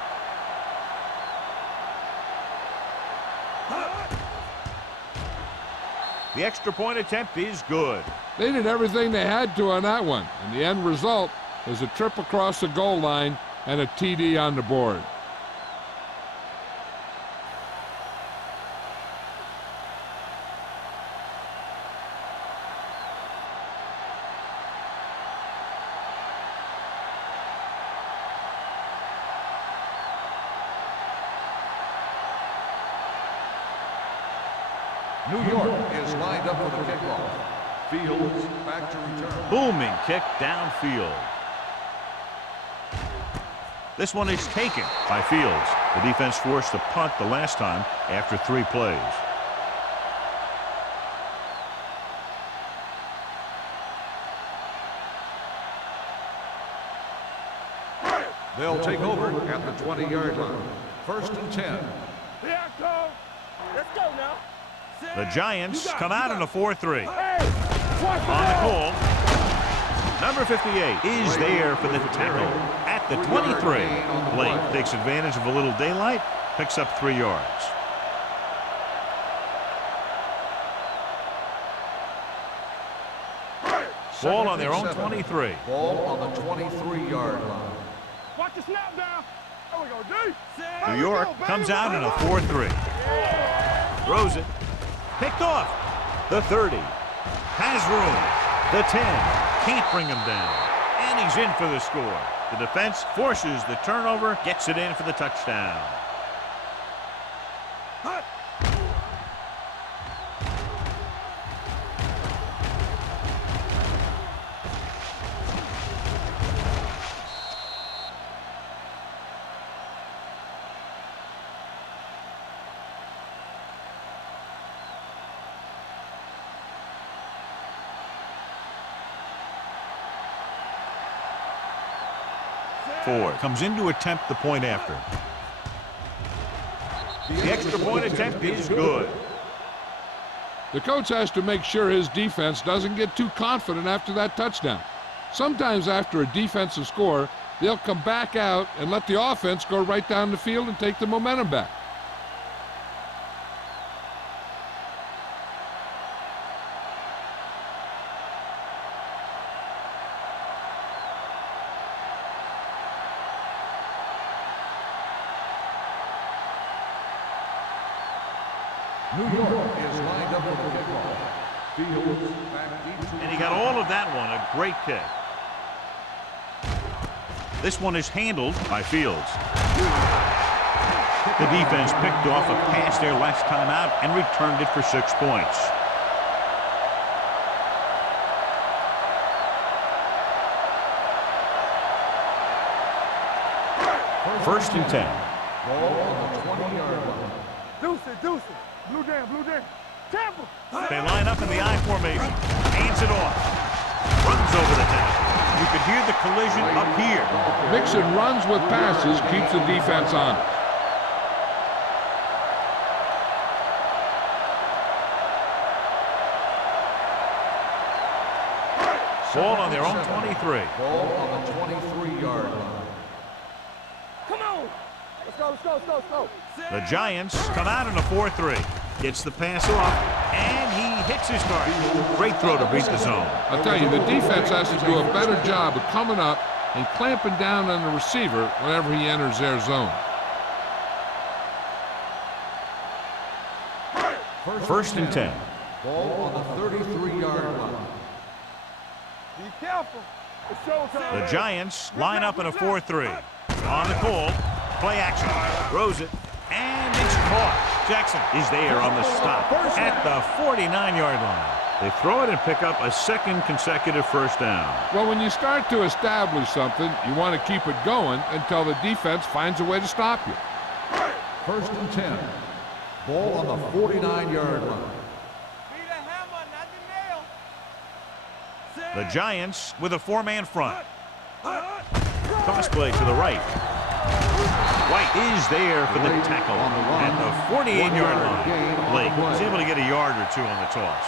The extra point attempt is good. They did everything they had to on that one, and the end result is a trip across the goal line and a TD on the board. New York is lined up for the kickoff. Fields back to return. Booming kick downfield. This one is taken by Fields. The defense forced a punt the last time after 3 plays. They'll take over at the 20-yard line. 1st and 10. Here I come. Let's go now. The Giants come out in a 4-3. Hey, watch the On the ball. call, number 58 is there for the tackle at the 23. Blake takes advantage of a little daylight, picks up 3 yards. Ball on their own 23. Ball on the 23-yard line. Watch the snap down. There we go, D. New York comes out in a 4-3. Throws it. Picked off. The 30. Has room. The 10. Can't bring him down. And he's in for the score. The defense forces the turnover, gets it in for the touchdown. Ford comes in to attempt the point after. The extra point attempt is good. The coach has to make sure his defense doesn't get too confident after that touchdown. Sometimes after a defensive score, they'll come back out and let the offense go right down the field and take the momentum back. New York is lined up for the kickoff. Fields back deep to And he got all of that one. A great kick. This one is handled by Fields. The defense picked off a pass there last time out and returned it for 6 points. First and 10. ball on the 20-yard line. Deuce it. Blue jam. Tampa. They line up in the I formation. Hands it off. Runs over the tackle. You could hear the collision up here. Mixing runs with passes keeps the defense on. Ball on their own 23. Ball on the 23-yard line. Come on. Let's go. The Giants come out in a 4-3. Gets the pass off, and he hits his target. Great throw to beat the zone. I'll tell you, the defense has to do a better job of coming up and clamping down on the receiver whenever he enters their zone. First and 10. Ball on the 33-yard line. Be careful. It's showtime. The Giants line up in a 4-3. On the call, play action. Throws it, and it's caught. Jackson is there on the stop at the 49-yard line. They throw it and pick up a second consecutive first down. Well, when you start to establish something, you want to keep it going until the defense finds a way to stop you. 1st and 10. Ball on the 49-yard line. The Giants with a 4-man front. Toss play to the right. White is there for the tackle at the 48-yard line. Blake was able to get a yard or two on the toss.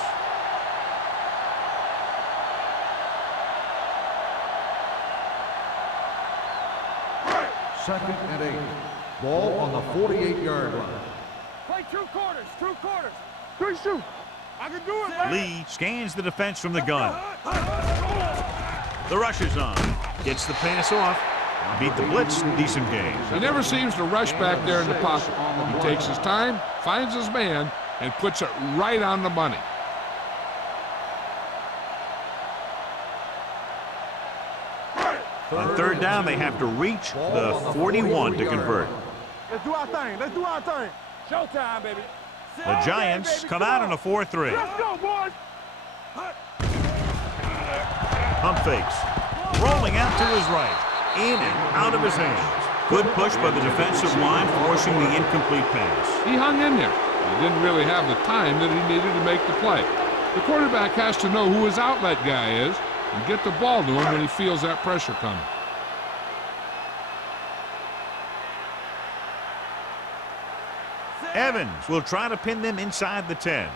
Second and 8. Ball on the 48-yard line. Play 2 quarters, 2 quarters. 3 shoot. I can do it, man. Lee scans the defense from the gun. The rush is on. Gets the pass off. Beat the blitz. Decent game. He never seems to rush back there in the pocket. He takes his time, finds his man, and puts it right on the money. On 3rd down, they have to reach the 41 to convert. Let's do our thing. Let's do our thing. Showtime, baby. The Giants come out on a 4-3. Let's go, boys. Pump fakes. Rolling out to his right. In and out of his hands. Good push by the defensive line, forcing the incomplete pass. He hung in there. He didn't really have the time that he needed to make the play. The quarterback has to know who his outlet guy is and get the ball to him when he feels that pressure coming. Evans will try to pin them inside the 10.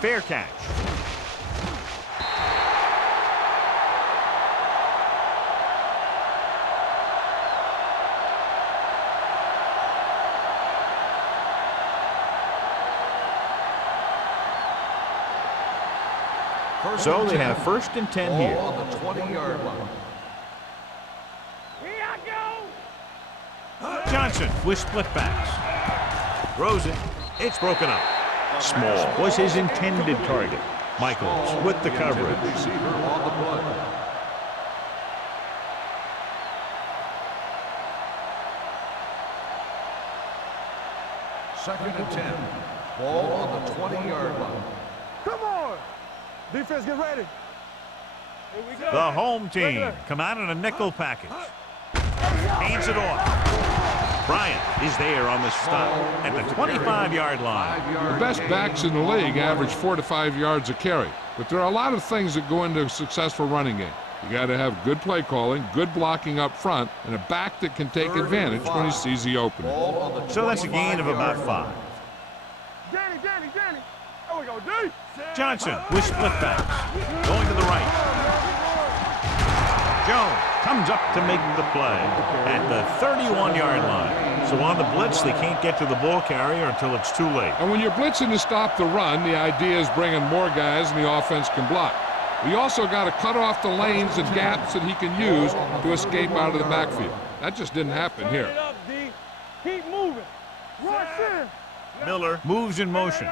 Fair catch. So they have 1st and 10 here. Ball on the 20-yard line. Here I go. Johnson with split backs. Throws it. It's broken up. Small was his intended target. Michaels with the coverage. Receiver on the play. Second and 10. Ball on the 20-yard line. Come on. Defense, get ready. Here we go. The home team come out in a nickel package. Hands it off. Bryant is there on the stop at the 25-yard line. The best backs in the league average 4 to 5 yards a carry, but there are a lot of things that go into a successful running game. You got to have good play calling, good blocking up front, and a back that can take advantage when he sees the opening. So that's a gain of about 5. Danny. There we go, D. Johnson with split backs. Going to the right. Jones comes up to make the play at the 31-yard line. So on the blitz, they can't get to the ball carrier until it's too late. And when you're blitzing to stop the run, the idea is bringing more guys and the offense can block. We also got to cut off the lanes and gaps that he can use to escape out of the backfield. That just didn't happen here. Turn it up, D. Keep moving. Rush in. Miller moves in motion.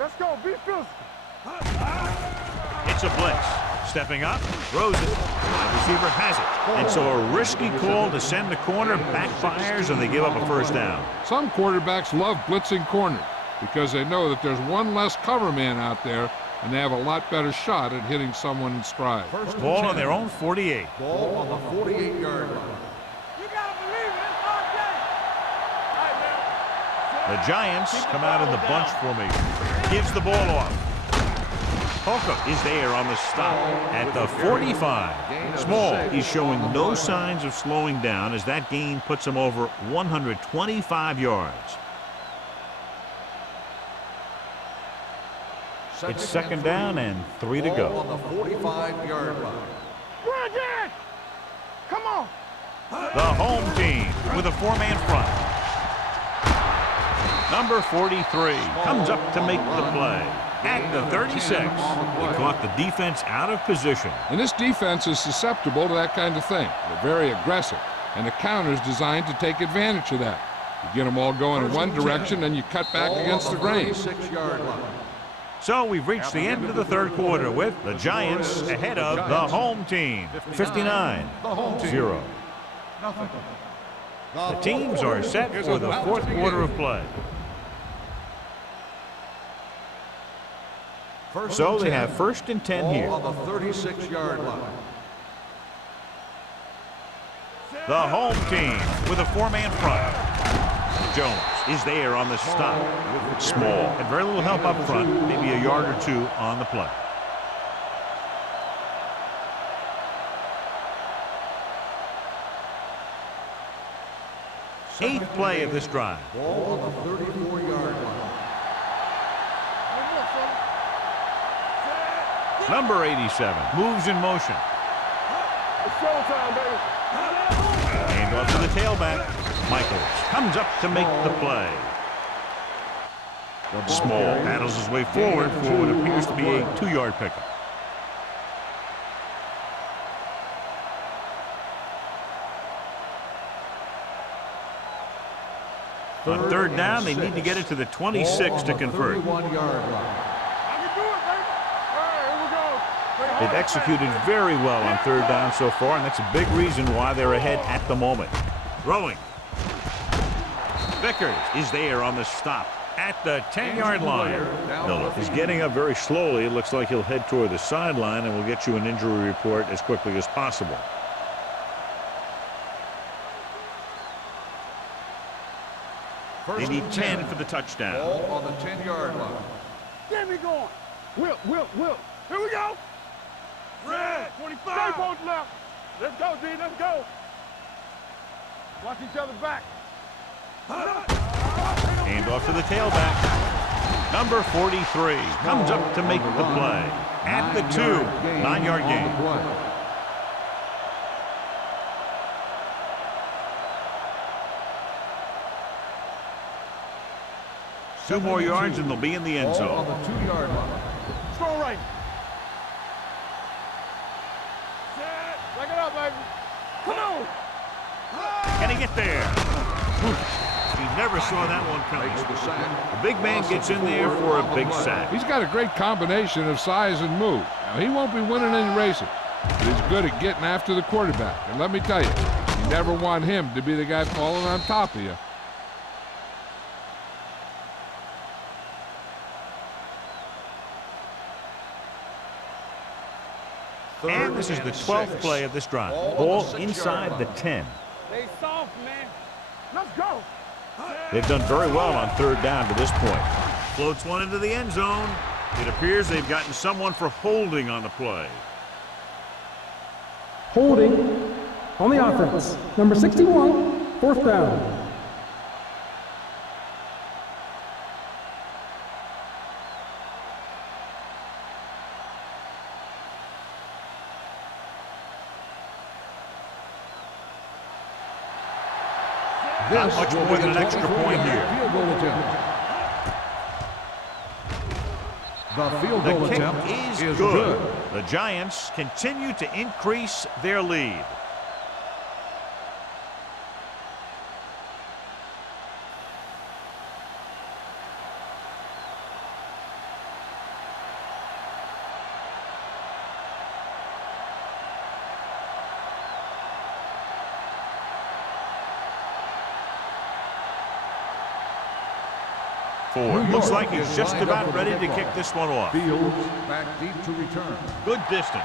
Let's go. Be physical. It's a blitz. Stepping up, throws it. The receiver has it. And so a risky call to send the corner backfires, and they give up a first down. Some quarterbacks love blitzing corners because they know that there's one less cover man out there, and they have a lot better shot at hitting someone in stride. Ball on their own 48. Ball on the 48-yard line. You gotta believe it. It's our game. All right, man. The Giants come out in the bunch formation. Gives the ball off. Holcomb is there on the stop at the 45. Small is showing no signs of slowing down as that gain puts him over 125 yards. It's second down and 3 to go. On the 45-yard line. Run again. Come on. The home team with a 4-man front. Number 43 comes up to make the play. At the 36, he caught the defense out of position. And this defense is susceptible to that kind of thing. They're very aggressive, and the counter's designed to take advantage of that. You get them all going in one direction, then you cut back against the grain. 36-yard line. So we've reached the end of the third quarter with the Giants ahead of the home team, 59-0. Nothing. The teams are set for the fourth quarter of play. So they have 1st and 10 here. On the 36-yard line. The home team with a 4-man front. Jones is there on the stop. Small and very little help up front, maybe a yard or two on the play. Eighth play of this drive. Ball on the 34-yard line. Number 87 moves in motion. It's showtime, baby. And off to the tailback. Michaels comes up to make the play. Small paddles his way forward for what appears to be a 2-yard pickup. On 3rd down, they need to get it to the 26 to convert. 31-yard line. They've executed very well on 3rd down so far, and that's a big reason why they're ahead at the moment. Throwing. Vickers is there on the stop at the 10-yard line. Miller is getting up very slowly. It looks like he'll head toward the sideline, and we'll get you an injury report as quickly as possible. They need 10 for the touchdown. Ball on the 10-yard line. Get me going. Whip. Here we go. Red, 25. Stay post left. Let's go, D. Let's go. Watch each other back. Hand off to the tailback. Number 43 comes up to make the play. At the 2, 9-yard gain. 2 more yards and they'll be in the end zone. On the 2-yard line. Strong right. Back it up, baby. Come on. Can he get there? He never saw that one coming. The big man gets in there for a big sack. He's got a great combination of size and move. Now, he won't be winning any races, but he's good at getting after the quarterback. And let me tell you, you never want him to be the guy falling on top of you. And this is the 12th play of this drive. Ball inside the 10. Stay soft, man. Let's go. They've done very well on 3rd down to this point. Floats one into the end zone. It appears they've gotten someone for holding on the play. Holding on the offense. Number 61, 4th down. Not much more than an extra point here. Field goal attempt. The field The goal kick attempt is good. The Giants continue to increase their lead. Looks like he's just about ready to kick this one off. Fields back deep to return. Good distance.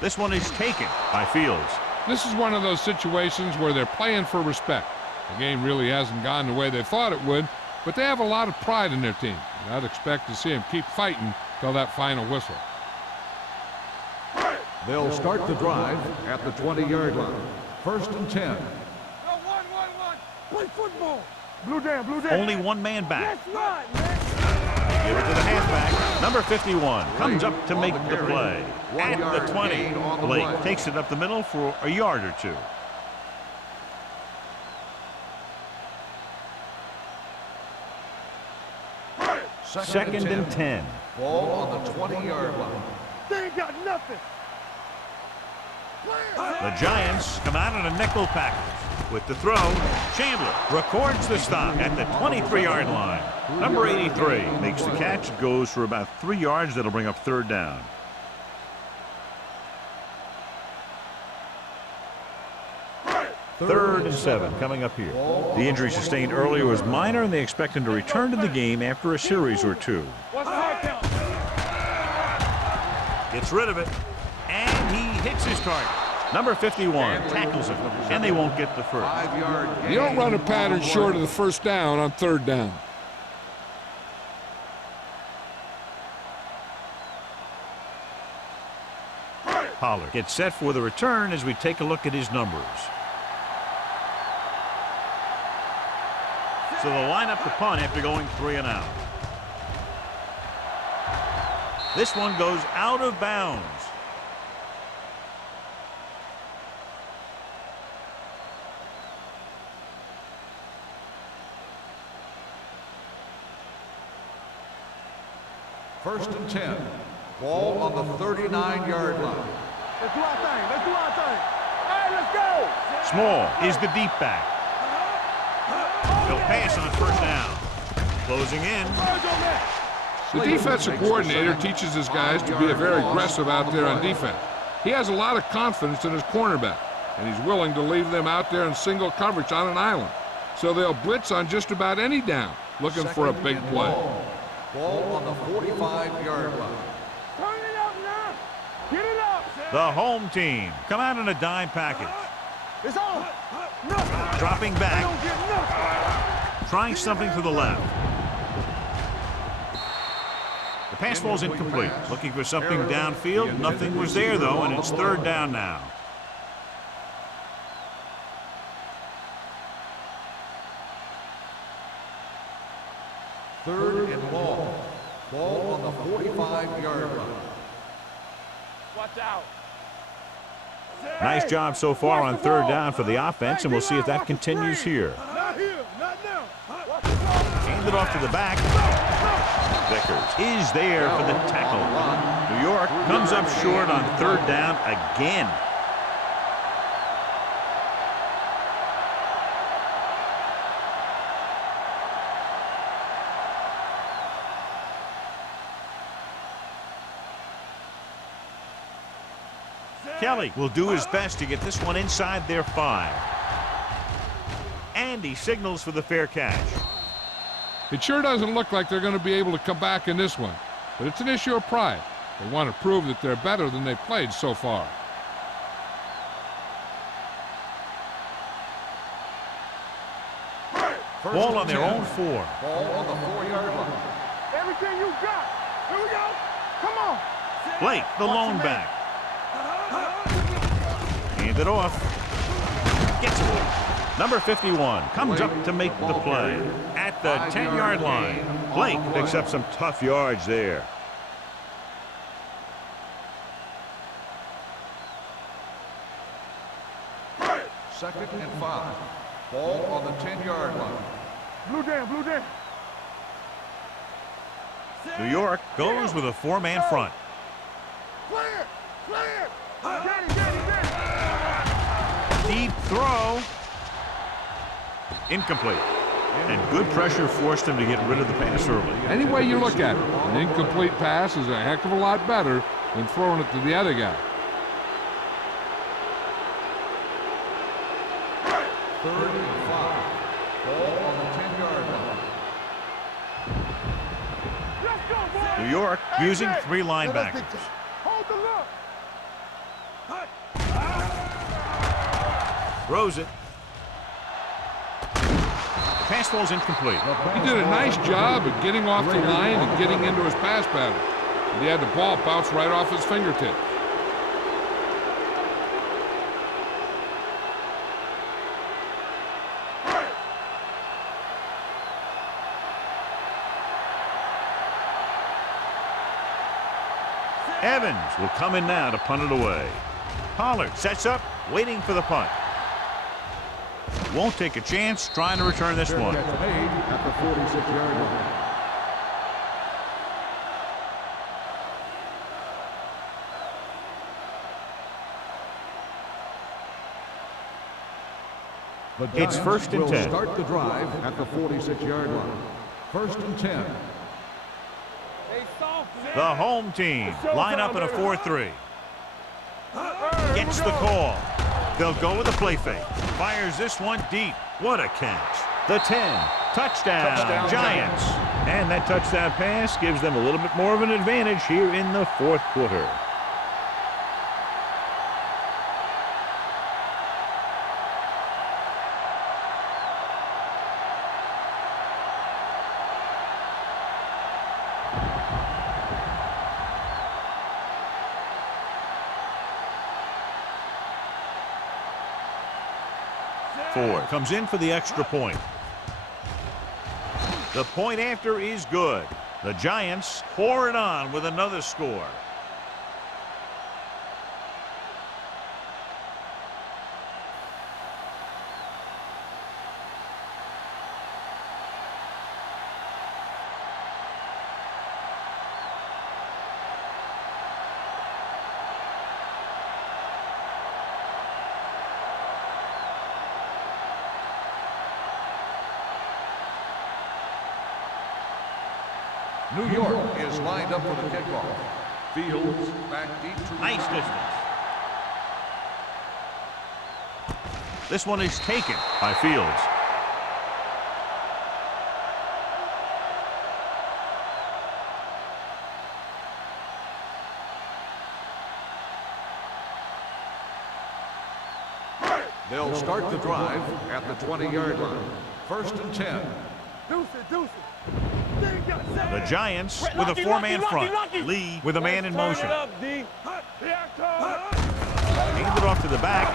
This one is taken by Fields. This is one of those situations where they're playing for respect. The game really hasn't gone the way they thought it would, but they have a lot of pride in their team. And I'd expect to see them keep fighting till that final whistle. They'll start the drive at the 20-yard line. 1st and 10. Play football. Blue down. Only one man back. That's right, man. Give it to the halfback. Number 51 comes up to make the play. At the 20, Blake takes it up the middle for a yard or two. Second and 10. Ball on the 20-yard line. They ain't got nothing. The Giants come out in a nickel package. With the throw, Chandler records the stop at the 23-yard line. Number 83 makes the catch. It goes for about 3 yards. That'll bring up 3rd down. 3rd and 7 coming up here. The injury sustained earlier was minor, and they expect him to return to the game after a series or two. Gets rid of it, and he hits his target. Number 51 tackles him, and they won't get the first. You don't run a pattern short of the first down on 3rd down. Pollard gets set for the return as we take a look at his numbers. So they'll line up the punt after going 3 and out. This one goes out of bounds. First and 10. Ball on the 39-yard line. Let's do our thing. Let's do our thing. Hey, let's go. Small is the deep back. He'll pass on 1st down. Closing in. The defensive coordinator teaches his guys to be very aggressive out there on defense. He has a lot of confidence in his cornerback, and he's willing to leave them out there in single coverage on an island. So they'll blitz on just about any down, looking for a big play. Ball on the 45-yard line. Turn it up now. Get it up. The home team come out in a dime package. It's on. Dropping back. Trying something to the left. The pass falls incomplete. Looking for something downfield. Nothing was there, though, and it's 3rd down now. Third and long. Ball on the 45-yard line. Watch out. Nice job so far on 3rd down for the offense, and we'll see if that continues here. Not here. Not now. Hand it off to the back. Vickers is there for the tackle. New York comes up short on 3rd down again. Kelly will do his best to get this one inside their 5. And he signals for the fair catch. It sure doesn't look like they're going to be able to come back in this one, but it's an issue of pride. They want to prove that they're better than they've played so far. Ball on their own 4. Ball on the 4-yard line. Everything you got. Here we go. Come on. Blake, the lone back. Hand it off. Gets it. Number 51 comes up to make the play at the 10-yard line. Blake picks up some tough yards there. Second and 5. Ball on the 10-yard line. Blue down. Blue down. New York goes with a 4-man front. Clear. Clear. Get it. Get it. Get it. Deep throw. Incomplete. And good pressure forced him to get rid of the pass early. Any way you look at it, an incomplete pass is a heck of a lot better than throwing it to the other guy. Third and 5. Ball on the 10-yard line. Let's go, boy. New York using 3 linebackers. Hold the look. Throws it. The pass falls incomplete. He did a nice job of getting off the line and getting into his pass pattern. And he had the ball bounce right off his fingertips. Evans will come in now to punt it away. Pollard sets up, waiting for the punt. Won't take a chance, trying to return this one. Catch made at the 46-yard line. It's first and 10. Start the drive at the 46-yard line. First and 10. The home team line up in a 4-3. Gets the call. They'll go with a play fake. Fires this one deep. What a catch. The 10. Touchdown, Giants. And that touchdown pass gives them a little bit more of an advantage here in the fourth quarter. Ford comes in for the extra point. The point after is good. The Giants pour it on with another score. New York is lined up for the kickoff. Fields back deep to Nice distance. This one is taken by Fields. They'll start the drive at the 20-yard line. 1st and 10. Deuce it. The Giants with a four-man front. Lee with a man in motion. Hand it off to the back.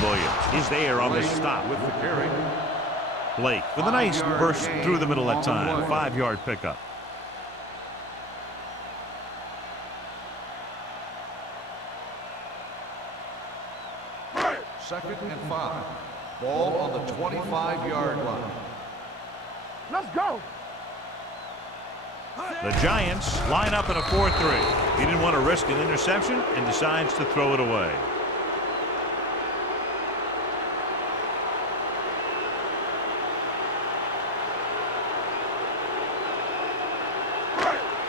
Williams is there on the stop. With the carry. Blake with a nice burst through the middle that time. 5-yard pickup. Second and 5. Ball on the 25-yard line. Let's go. The Giants line up in a 4-3. He didn't want to risk an interception and decides to throw it away.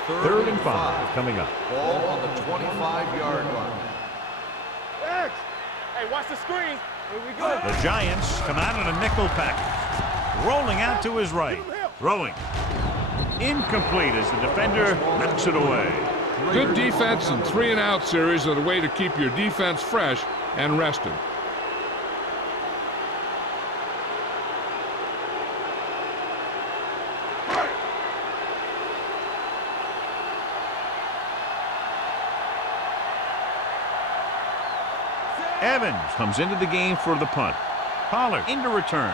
Third and 5 coming up. Ball on the 25-yard line. X. Hey, watch the screen. Here we go. The Giants come out in a nickel package. Rolling out to his right. Throwing. Incomplete as the defender knocks it away. Good defense and 3-and-out series are the way to keep your defense fresh and rested. Evans comes into the game for the punt. Pollard into return.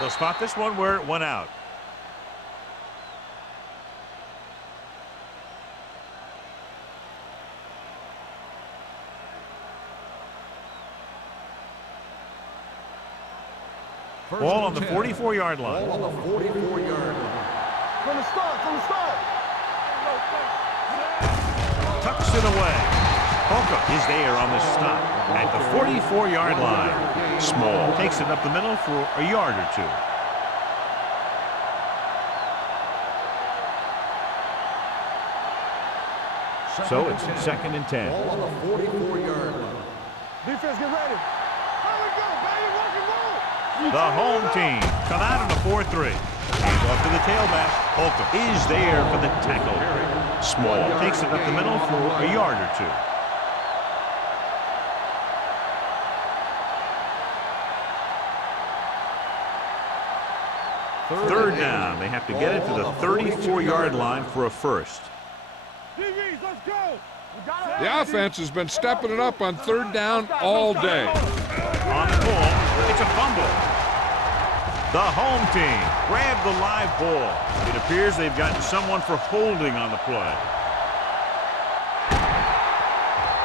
They'll spot this one where it went out. Ball on the 44-yard line. Ball on the 44-yard line. From the start. Tucks it away. Holcomb is there on the stop at the 44-yard line. Small takes it up the middle for a yard or two. So it's 2nd and 10. Ball on the 44-yard line. Defense, get ready. Here we go, baby. Rock and roll. The home team come out in a 4-3. Hands off to the tailback. Holcomb is there for the tackle. Small takes it up the middle for a yard or two. Third down. They have to get it to the 34-yard line for a first. DBs, let's go. The offense has been stepping it up on 3rd down all day. On the ball, it's a fumble. The home team grab the live ball. It appears they've gotten someone for holding on the play.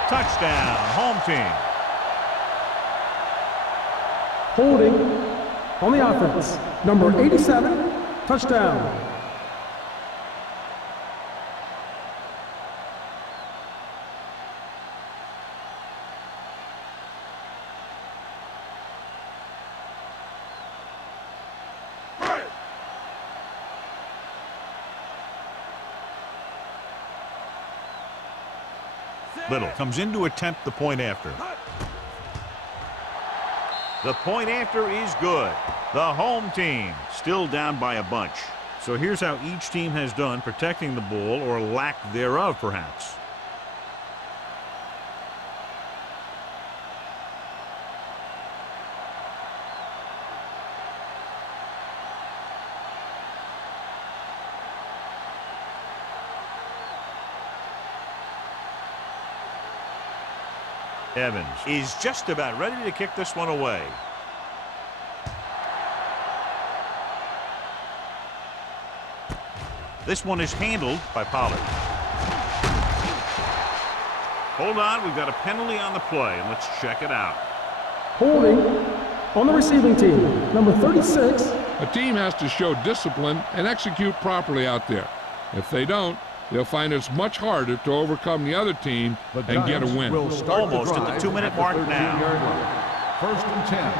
Touchdown, home team. Holding on the offense. Number 87, touchdown. Little comes in to attempt the point after. The point after is good. The home team still down by a bunch. So here's how each team has done protecting the ball, or lack thereof, perhaps. Evans is just about ready to kick this one away. This one is handled by Pollard. Hold on, we've got a penalty on the play, and let's check it out. Holding on the receiving team, number 36. A team has to show discipline and execute properly out there. If they don't, they'll find it's much harder to overcome the other team and get a win. Almost at the 2-minute mark now. First and 10.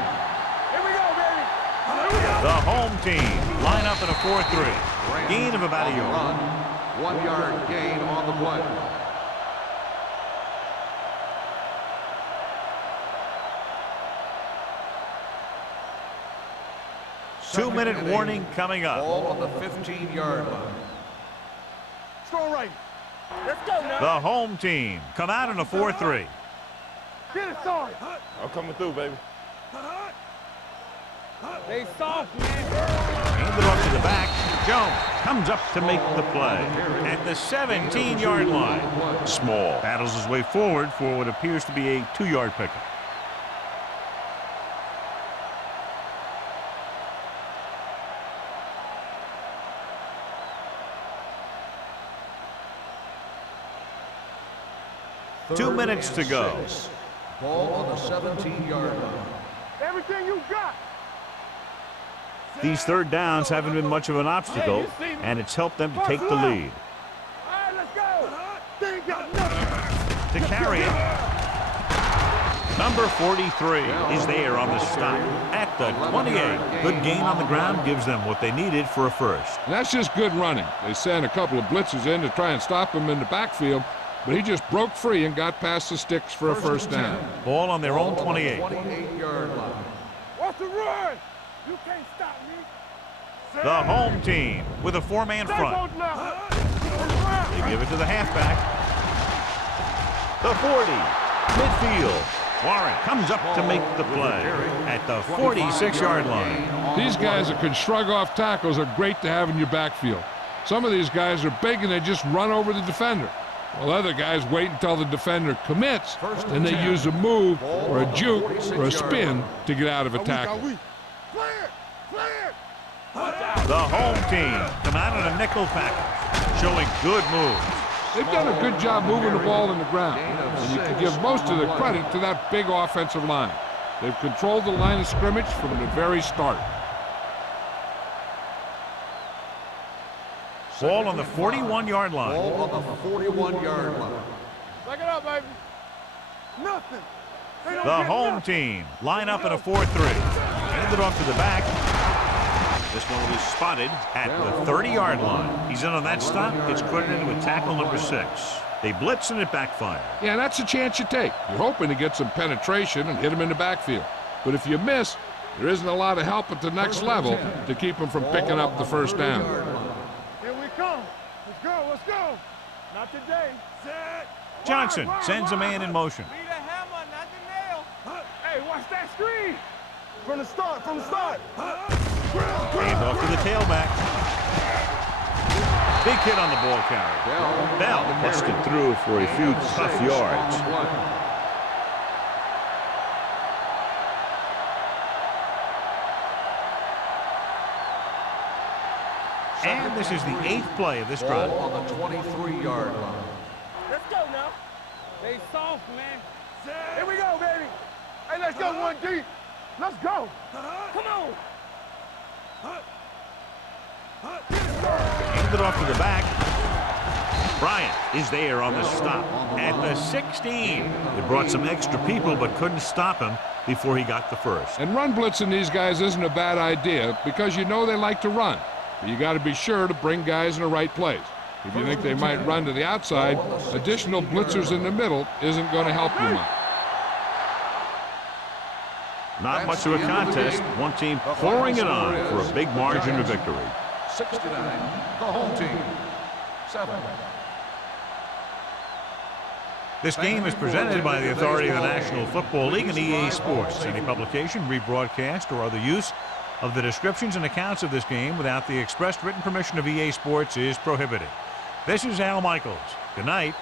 Here we go, baby. Here we go. The home team line up in a 4-3. Gain of about a yard. 1 yard gain on the play. Two-minute warning coming up. Ball on the 15-yard line. Strong right. Let's go now. The home team come out in a 4-3. Get it started. I'm coming through, baby. They soft, man. Handed off to the back. Jones comes up to make the play at the 17-yard line. Small battles his way forward for what appears to be a 2-yard pickup. Two minutes to go. Ball on the 17-yard line. Everything you got. These third downs haven't been much of an obstacle, and it's helped them to take the lead. All right, let's go. They ain't got nothing. To carry it, number 43 is there on the stop at the 28. Good gain on the ground gives them what they needed for a first. And that's just good running. They sent a couple of blitzes in to try and stop him in the backfield, but he just broke free and got past the sticks for a first down. Ball on their own 28. 28-yard line. What's the run? You can't stop me. The home team with a 4-man front. They give it to the halfback. The 40. Midfield. Warren comes up to make the play at the 46-yard line. These guys that can shrug off tackles are great to have in your backfield. Some of these guys are big and they just run over the defender, while other guys wait until the defender commits, and they use a move or a juke or a spin to get out of a tackle. The home team come out in a nickel package, showing good moves. They've done a good job moving the ball in the ground, and you can give most of the credit to that big offensive line. They've controlled the line of scrimmage from the very start. Ball on the 41-yard line. Ball on the 41-yard line. Back it up, baby. Nothing. The home team line up in a 4-3. Handed off to the back. This one was spotted at the 30-yard line. He's in on that stop. Gets credited with tackle number 6. They blitz and it backfires. Yeah, that's a chance you take. You're hoping to get some penetration and hit him in the backfield. But if you miss, there isn't a lot of help at the next level to keep him from picking up the first down. Here we come. Let's go. Let's go. Not today. Set. Johnson sends a man in motion. Be the hammer, not the nail. Hey, watch that screen. From the start. From the start. Hand off to the tailback. Big hit on the ball carrier. Bell busted through for a few tough yards. And this is the 8th play of this drive. Ball on the 23-yard line. Let's go now. They soft, man. Here we go, baby. Hey, let's go one deep. Let's go. Come on. Handed off to the back. Bryant is there on the stop at the 16. They brought some extra people but couldn't stop him before he got the first. And run blitzing these guys isn't a bad idea because you know they like to run. But you got to be sure to bring guys in the right place. If you think they might run to the outside, additional blitzers in the middle isn't going to help you much. Not much of a contest. One team pouring it on for a big margin of victory. 69, the home team. 7. This game is presented by the authority of the National Football League and EA Sports. Any publication, rebroadcast, or other use of the descriptions and accounts of this game without the expressed written permission of EA Sports is prohibited. This is Al Michaels. Good night.